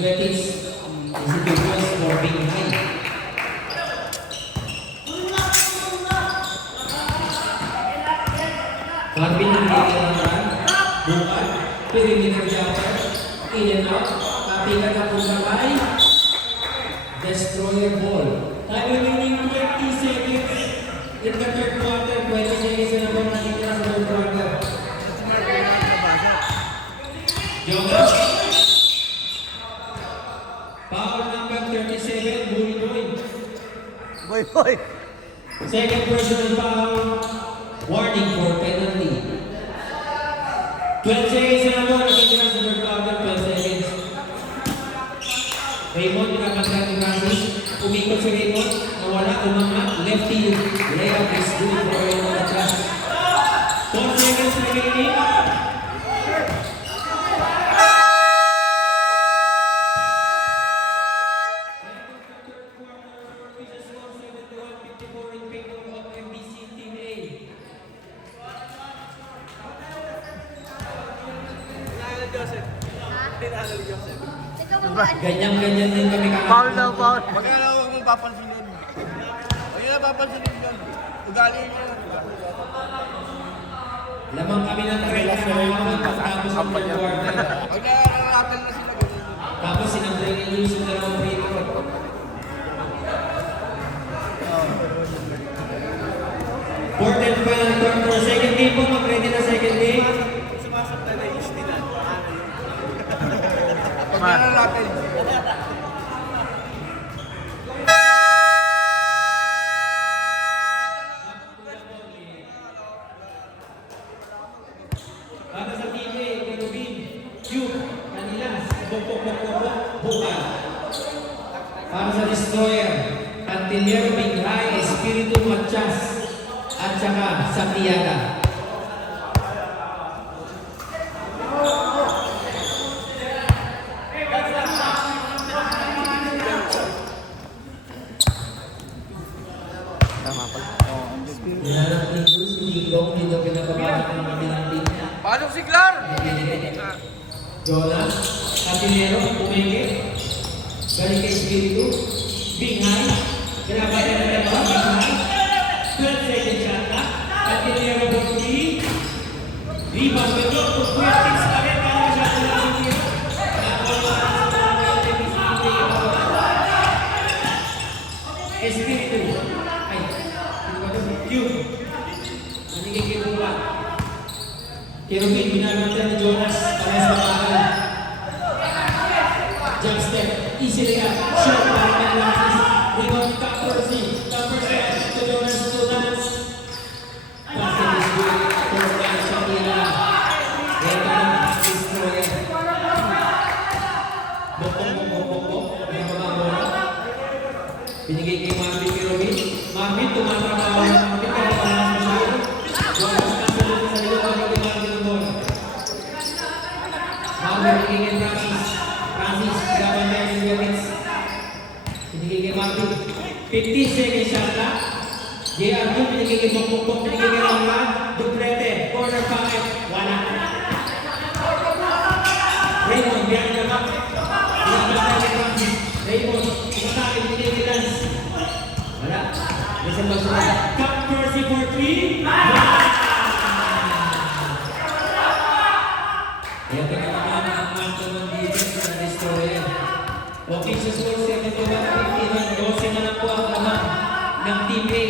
Betis. Institutions for being high. Marvin ang bigyan ng run. Bukan. Perimeter jumper. In and out. Kapilan na po sabay. Destroyer ball. Time remaining 20 seconds. In the third quarter. 20 seconds na naman nakikita sa third quarter. Jonas. Foul number 37. Bully boy. Boy, boy. Second personal foul. Warning for penalty. 12 seconds na naman. Nakikita sa third quarter. 12 seconds. Raymond, pinapagkat ni Francis. Umikot si Raymond. Nawala, umangat. Lefty. Layup is good for Raymond at last. 4 seconds remaining. Ganyan-ganyan din kami Foul daw, foul. Magkala huwag mong papansinin. Huwag na papansinin yan. Ugali niya. Lamang kami ng 30 na mga pagkatapos ng third quarter. Huwag na nakakatan na sila. Tapos sinambray ni Luis yung dalawang free throw. Fourth and final quarter. Second game po, mag-ready na second game. Sumasabta na yung nila. Huwag na natin. Destroyer, Cantillero Binghay, Espiritu Machas, at saka Santiago. Tama pala. Hinahanap ni Bruce, hindi ko pinapapasok ng kabilang team. Pasok si Clar! Jonas, Cantillero, Umeke, balik kay Espiritu, Binghay, pinapatay na tayo, Binghay, 12 seconds shot na, Cantillero, Borgi, rebound, pero kung kuya tips pa rin, kaya masyado na ang tiro. Espiritu, ay, sino ba ito? Q, nanigay kay Rupa. Kerubin, binabagyan ni Jonas, parehas makagal. Jump step, easy layup, shot, parang ng Lantis. Rebound, top Percy, to Jonas, to Lance. Basket is good, first time, Shakira. Ito na, Destroyer. Bok, may mga bola. Binigay kay Marvin Kerubin. Marvin, tumatrabaho ng Marvin, kaya parehas masyado. Jonas, nasa loob sa likod, kapag Marvin ang bola. Marvin, binigay kay Francis. Francis, gaban niya yung Jokic. Binigay kay Marvin. 15 seconds shot na. JR2, binigay kay Bok, binigay kay Ramlan. Duplete, corner pocket. Wala. Raymond, behind the back. Binabasa kay Francis. Raymond, imatake, binigay kay Lance. Wala. Listen ba sila? Cup Percy for 3. Ito na naman ang man-to-man defense ng Destroyer. Okay, sa score 7-1, 12 na lang po ang laman ng Team A.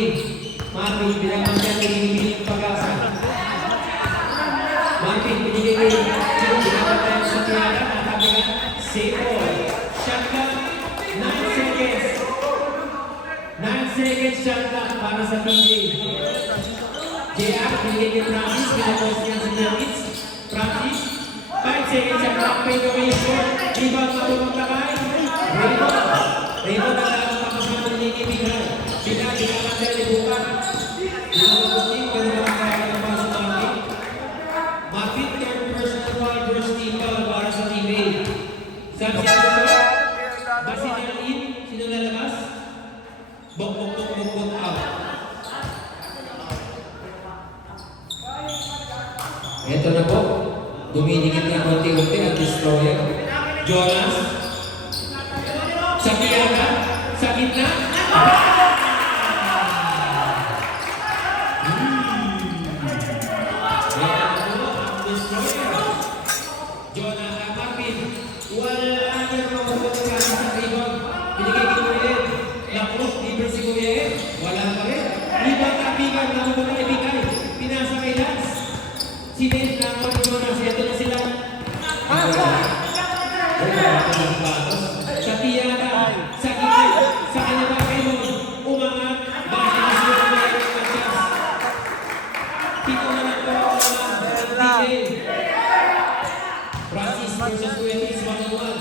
Marvin, binabagyan kay Hinihiling Pag-asa. Marvin, binigay kay Jim, binabagyan sa Tiara, natabi ka, save ball. Shotgun, 9 seconds. 9 seconds shotgun para sa Team A. JR, binigay kay Francis, binabos niya si Jokic. Francis, 5 seconds ang rock fade away short. Rebound matulong takay. Raymond ang dapat pakasama ng Nicky Binghay. Binghay, binakasya ni Bukan. Binakasya, pero naman kaya ng paso Marvin. Marvin, third personal foul, first team foul para sa Team A. Santiago Short. Basinal in. Sino lalabas? Bok out. Ito na po. Dumidikit na konti-unti ang Destroyer. Jonas. Sa Piaga. Sa gitna. Ayan po ang Destroyer. Jonas at Marvin. Wala na mga pagkakaroon sa rebound. Binigay kay Kuya. Naku, libre si Kuya. Wala pa rin. Rebound at Pigan. Naku ba kay Bigay? Pinasa kay Lance. Si Dave na ako ni Jonas, ito na sila. Sa Tiyaga, sa Gitay, sa kanya ba Raymond, umangat, bakit na sila kumain ng Matias. Tito na lang po ako naman, DJ. Francis versus Kuyatis, manual.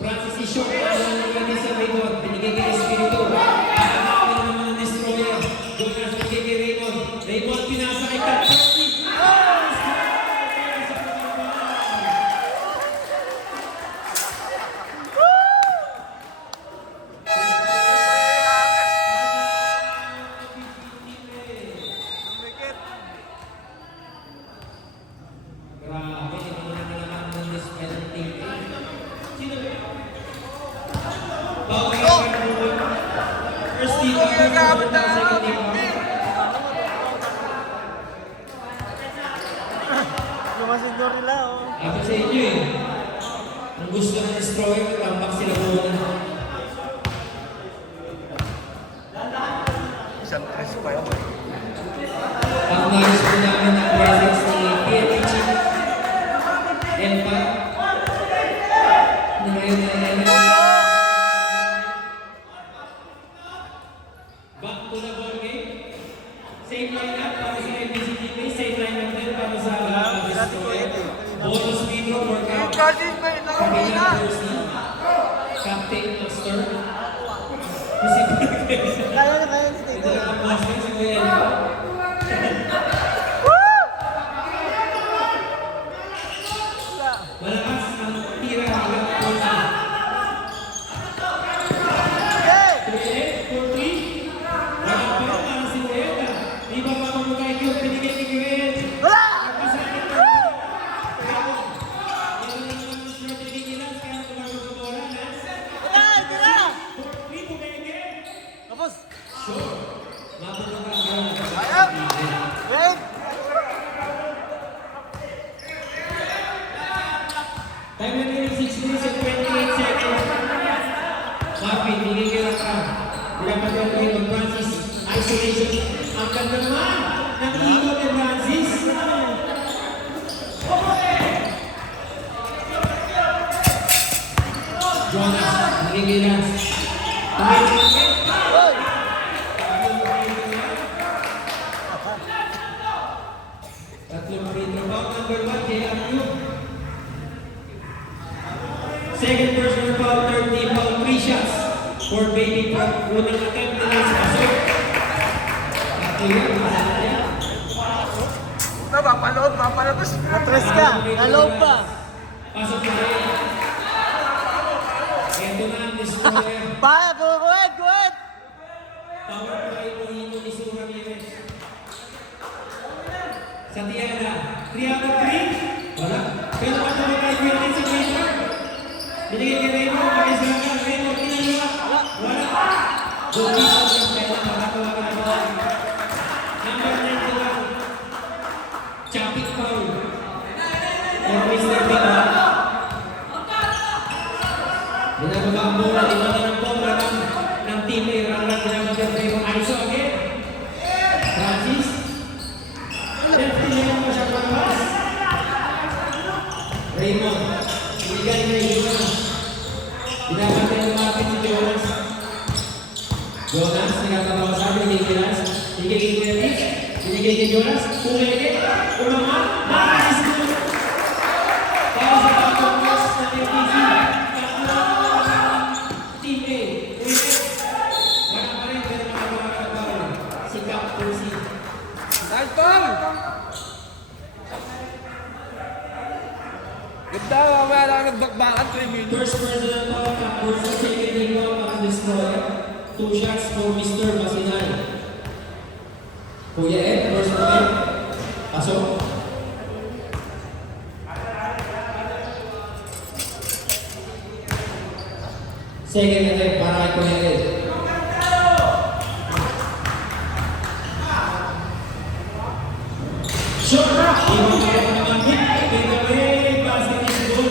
Francis is short, ang Kuyatis sa Raymond, binigay kay Espiritu. Anak na naman ng Destroyer. Jonas binigay kay Raymond. Raymond pinasa kay Kat. Grabe, ito na naman ng this penalty. Sino ba? Bawal ka pa naman. First team, second team. Lumasindor nila, oh. Ako sa inyo eh. Ang gusto ng Destroyer, tambak sila muna. Isang tres pa yun. Ang nais po namin ang presence ni PNH Empa na ngayon ay back to the ball game. Same lineup para sa MBCTV, same lineup din para sa Destroyer. Bonus video for Yung kasi may Camila nakapina. Percy, Captain Master. Kaya na si Ito Tito. lang ang basket si Kuya Elmo. Malakas ang tira hanggang Ponce. Hey! 38, 40. Walang pera para si Kuya. Di ba mamamagay yung pinigay ni Kuya? Wala! Nagpasakit na. Yan lang ang strategy nila. Kaya tumago sa bola. Lance. Wala! Hindi na! 4-3, bumenge. Tapos! Sure. Mabulong ang bola. Ayap! Wait! Time remaining 6 minutes and 28 seconds. Mapit, hinigilan ka. Dapat yung kayo ng Francis. Isolation. Ang ganda naman ng ikot ni Francis. Jonas, hinigilan. Hinigilan. Hoy! Tatlong free throw. Foul number 1, JRU. Second personal foul, third team foul, 3 shots for Baby Prop. Unang attempt nila sa pasok. Tatlo yun, masama yan. Matres ka! Naloob pa! Pasok na rin. Ito na ang destroyer. Pa! Go ahead! Go ahead! Power play mo hino ni Sue Ramirez. Sa Tiana, 3 out of 3. Wala. Pero pa naman kay Quentin sa Quentin. Binigay kay Raymond, makisalakan. Raymond, kinaliwa. Wala. Gogi sa Pera, makatawa ka na ba? Number 91. Chapik foul. For Mr. Pina. Binababa ang bola, lima na ng bola ng team A. Rangrat binababa ng Raymond. Aiso again. Francis. Left nila mo siya palabas. Raymond. Binigay na Jonas. Binababa ng mapit si Jonas. Jonas, nagkatabawasan, binigay kay Jonas. Binigay kay Quentin. Binigay kay Jonas. Pumili. Umaman. Makasis mo. Para sa bagong boss ng MTC. Team A. Quentin. Wala pa rin, pero nakapagkakabaw. Si Cap Percy. Dalton! Ganda, mamaya lang nagbakbakan 3 minutes. First personal foul, Cap Percy. Second team foul, ang destroyer. 2 shots for Mr. Masinay. Kuya Ed, first attempt. Pasok. Second attempt para kay Kuya Ed. Shot! Ibang kaya naman hit. Takeaway. Basket is good.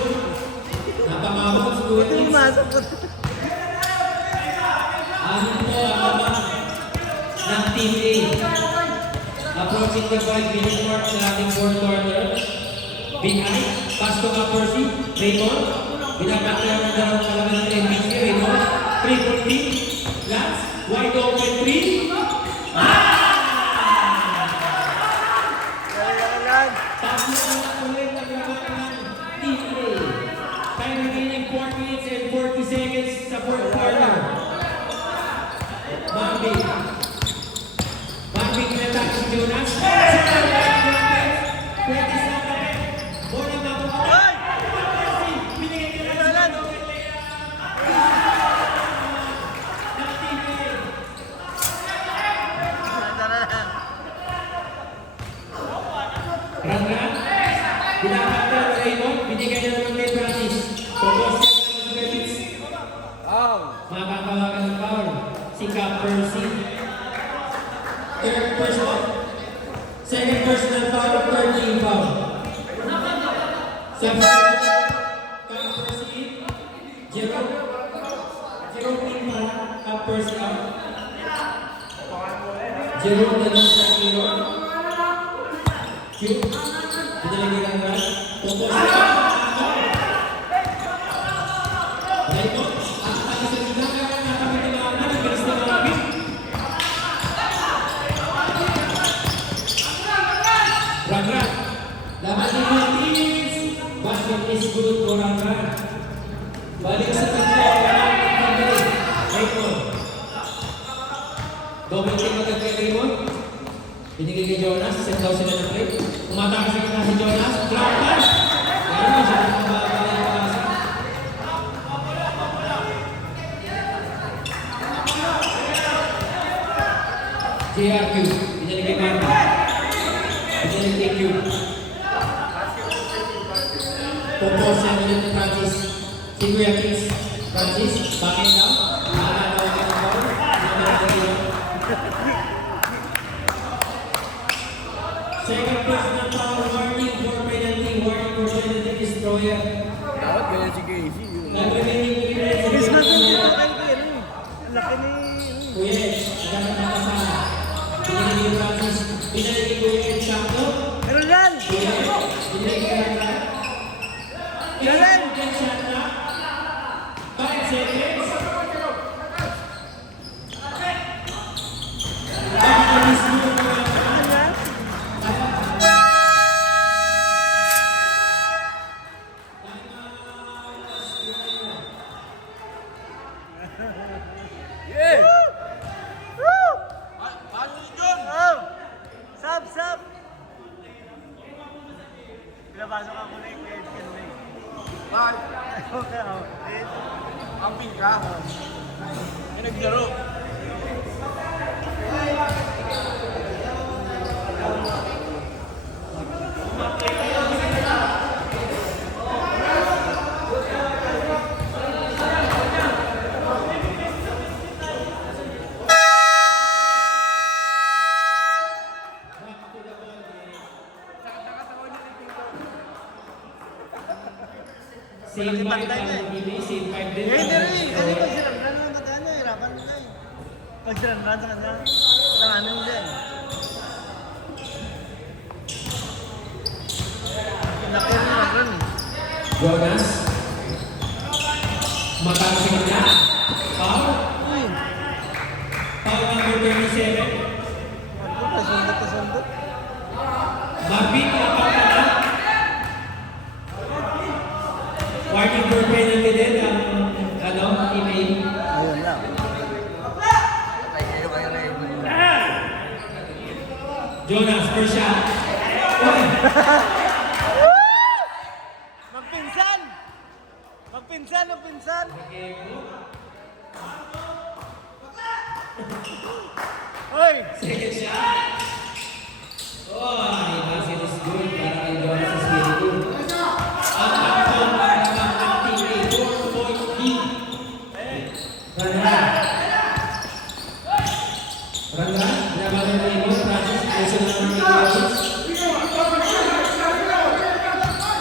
Napakabot si Kuya Ito Ed. yung masok ko. Anin po ang laban ng Team A. Approaching the 5-minute mark sa ating fourth quarter. Binay, pass to Percy, Raymond. Binabakla ng dalawang kalaban ng NBC, Raymond. 3-14, Lance, wide open 3. Tatlo na ulit ang laban ng Team A. Time remaining 4 minutes and 40 seconds sa fourth quarter. Bambi. Bambi kinatake si Jonas. Pwede sa tabi. Bola mabuhay. Binigay ka lang sa Noel Lea. Ng Team A. Rangran. Binabakta ng Raymond. Binigay na naman kay Francis. Pagos niya ng Gabits. Makakawagan ng foul. Si Cap Percy. Third personal. Second personal foul, third team foul. Substitute. Cap Percy. Jerome. Jerome team foul. Cap Percy out. Jerome na lang sa hero. Q. Pinalagay ng rush. Pupos na. Raymond. Ang tali sa gitna. Nakapitilaan na. Nagbilis na marami. Rangran. Laban ni Martinez. Basket is good for Rangran. Balik sa tatlo. Raymond. Binigay kay Jonas, set daw sila ng play. Umatake sa kanya si Jonas, drop pass! Kaya naman siya ng mababa yung pasa. JRQ, pinalik kay Marty. Pinalik kay Q. Propose niya ulit ni Francis. Si Kuya Kings. Francis, bakit daw? Naalala ko kayo ng ball. Second pass na foul, warning for penalty. Warning for penalty, destroyer. Dapat ganyan si Casey. Nag-remaining 3 minutes. Chris na din dito kay Kuya Rin. Ang laki ni... Kuya Ed, nagkaroon na kasama. Pinalik ni Francis. Pinalik ni Kuya Ed Shanko. Meron yan! Kuya Ed, pinalik ni Randa. Meron! 5 seconds. Meron yan! Yeah! Woo! Paano si John? Oh! Sub, sub! Pinabasok ako na yung Kuya Ed kanina. Bye! Okay, oh. Amping ka? Yan naglaro. Same 5 same 5 din. Eh, hindi rin. Kasi pag sinangran mo na kanya, hirapan mo na eh. Pag sinangran sa kanya, tanganin mo din. Laki rin yung run eh. Jonas. Matang sa kanya. Foul. Uy! Foul number 27. Marco, pasundot na sundot. Mabit na pagkala. Warning for penalty din ang email. Ayun lang. Kayo na yun. Jonas, first shot. Magpinsan! Magpinsan, magpinsan! Hoy! Second shot. Oh, basket is good para kay Jonas Espiritu. Ang outcome para ang teammate, 4-point lead. Run. Binabalan na imo, Francis, ayos na naman ni Francis.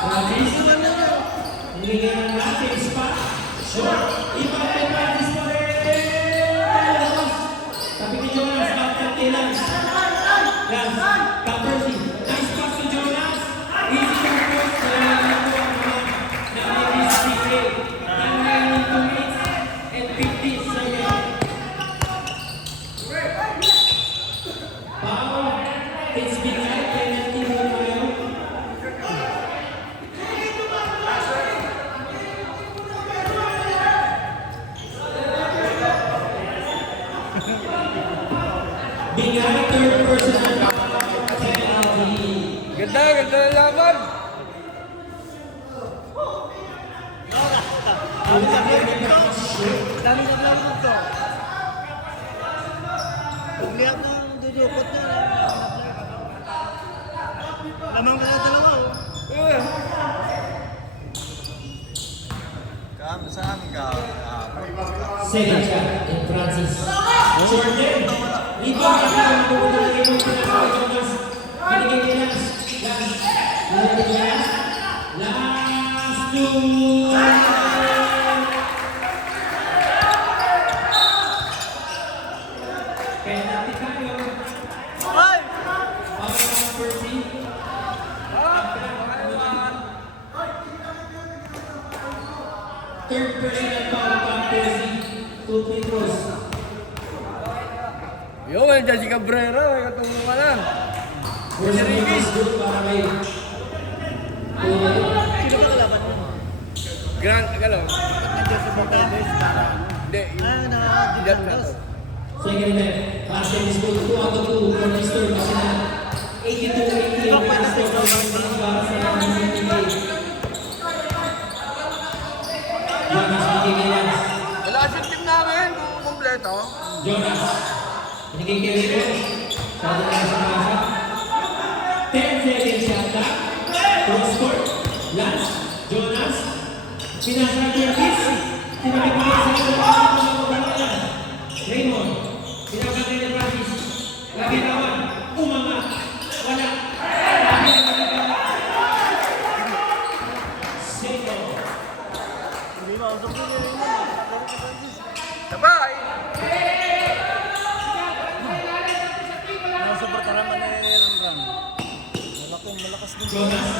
Francis, nilagay ng natin, spot, short, iba kay Francis pa rin. Labas. Tabi ni Jonas, out ng Lance. Percy, nice pass to Jonas. Easy to post. Remaining 2 minutes and 50 seconds. Foul. It's been right. Penalty mo tayo. Bigay third personal penalty. Ganda na laban. Dami na vlog mo to. Pagliyak ng dudukot niya. Lamang ka na dalawa oh. Sa amin ka. Second shot in Francis. Short din. Dito ang pupunta na rin yung pinasa kay Jonas. Binigay kay Lance. Binigay kay Lance. Last two. Penalty tayo. Hoy! Foul ng Percy. Third personal foul ng Percy. 2 free throws. Yo, nandiyan si Cabrera. May katulong ka lang. First free throws good para kay Sino ka kalaban mo? Grand, galaw. Nandiyan sa Batangas. Hindi. Na Diyan Ditangas. second net. Basket is good. 2 out of 2 for Mr. Basilan. 82-80 ang last score ng Philippines para sa PCBA. Jonas Mikikilas. Wala yung team namin kung kumpleto. Jonas. Pinagkikiri ko. Sabi na sa masa. 10 seconds shot clock. Cross court. Lance. Jonas. Pinasa Curtis. Pinakipagay sa ito. Raymond. Pinakatay na Francis. Lakitawan. Umanga. Wala. Seko. Hindi mausap ko yun yun. Sabay! Nasa Bartaraman na Ram. Malakas din. Jonas.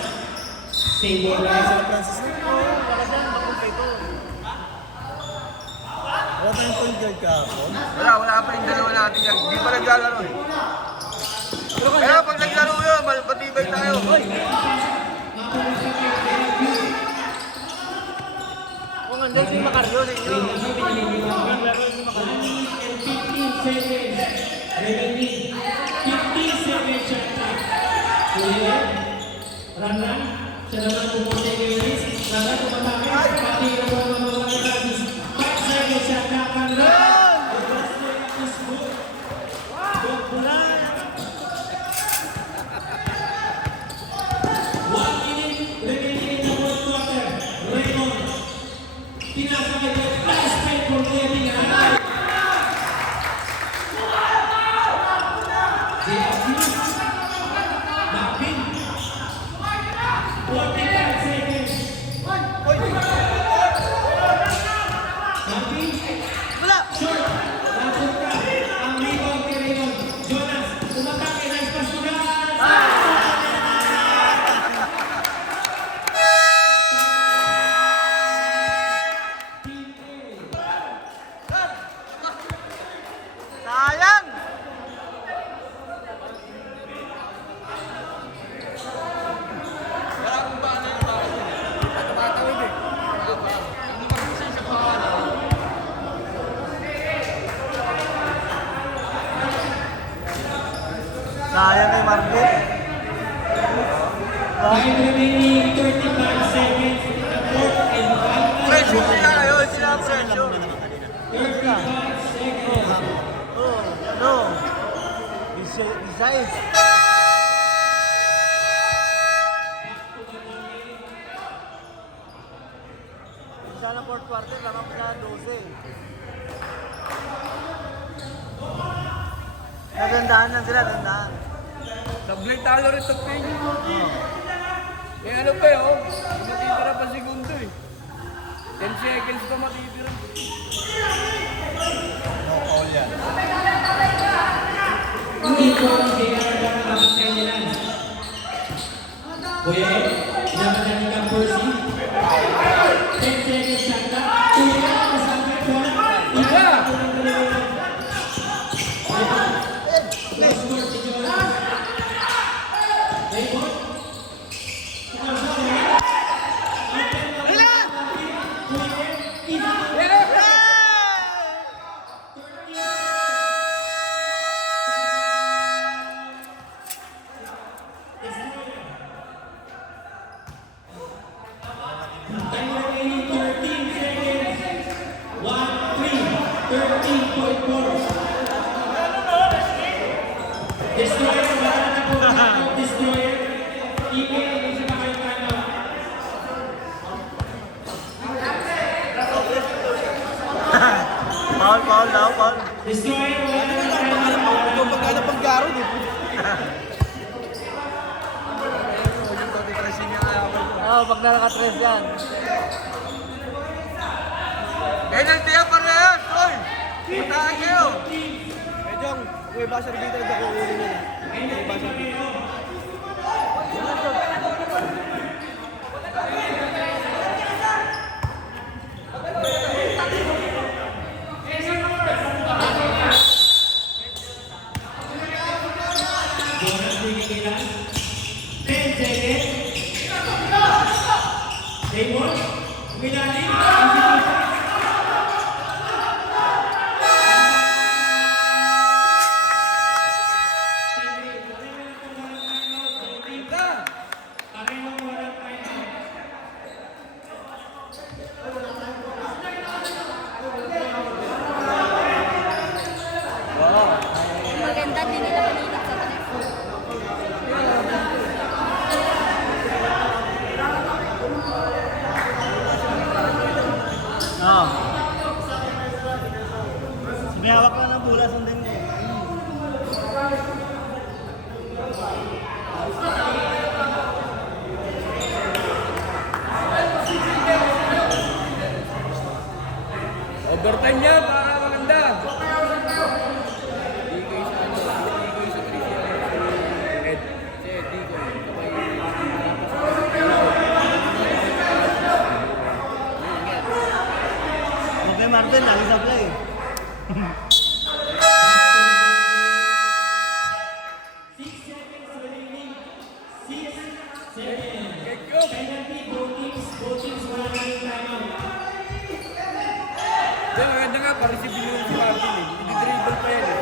Same ball na Sa Francis na ito. Malakas yan. Bakit pa ito? Wala tayong point guard kahapon. Wala pa yung dalawa natin yan. Hindi pa naglalaro eh. Pero pag naglaro yun, matibay tayo. Kung andyan si Macario sa inyo. Naglaro si Macario. 15 seconds. Remaining 15 seconds shot clock. Kuya, Ramlan, siya naman pumunta kay Luis. Ramlan, tumatake. Pati ang mga mga Francis. 5 seconds shot clock. Ramlan! The last play is good. Good play. 1 minute remaining in the fourth quarter. Raymond. Pinasakay ko. Last play for Kevin High. Nakpin. 45 seconds. Nakpin. Wala! Short. Nasot ka. Ang rebound kay Raymond. Jonas. Umatake. Nice pass to Jonas. Sayang! Tumatawid eh. Sayang kay Marvin. Time remaining 35 seconds in the fourth and final Fresh quarter. sila ngayon, sila ang fresh yun. 35 seconds. Oh, ano? Besides. Isa na fourth quarter, lang sa 12. Nagandahan lang sila, gandahan. Sablay talo rin sa pin. Oh. Eh ano pa yun? Matitira pa segundo eh. 10 seconds pa matitira. No call yan. Hindi ko ang JR lang ang sa nila. Kuya Ed, pinapatan ni Cam Percy. 10 seconds shot clock. Kuya, kasama ko. Wala! Last score si Jonas. Raymond. Time remaining 13 seconds. 1-3. 13.4. Destroyer, wala na po ang Destroyer. Email, isa pa kayo timeout. Paul daw, Paul. Destroyer, wala na timeout. Ito pagkala pang garo di. Oo, pag nakaka-tres yan. Penalty yan parehas! Oy! Puntaan kayo! Medyo, may buzzer beater ako ulit nila. May buzzer beater. Jonas Mikikilas. 10 seconds. Raymond. Winali. Parehong walang timeout. Maganda din nila panilat sa taas. Oo. May hawak lang ng bola, sundin mo. Overtime niya para maganda. Okay, Martin, lagi sa play. Kaya maganda nga, parang si Billy si Martin eh. Hindi-dribble pa yan eh.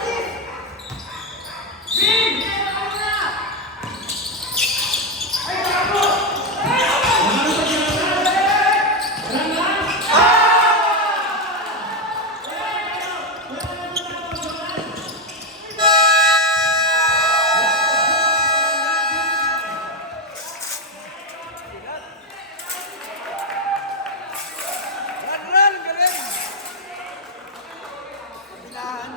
Run!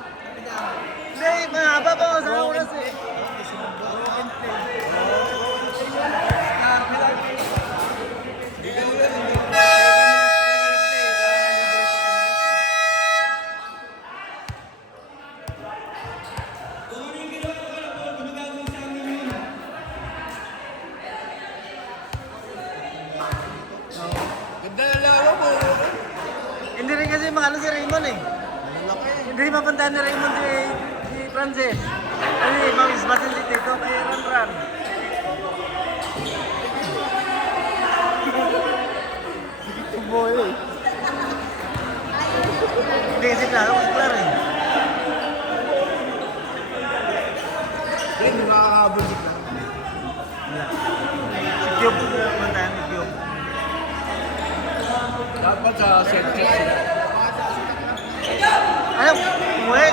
Galing! Hindi, mahaba pa ako sa oras eh. Kung ano yung ginawa ko, alam ko, ginagawin sa amin yun. Ganda na laro mo. Hindi rin kasi makano si Raymond eh. Hindi mapuntahan ni Raymond si Francis. Kasi mamisbatin si Tito kaya run. Boy eh. Hindi kasi klaro kasi klaro eh. Hindi makakabol si Clark. Si Cube, puntahan si Cube. Dapat sa set check sila. Ano? Umuwi?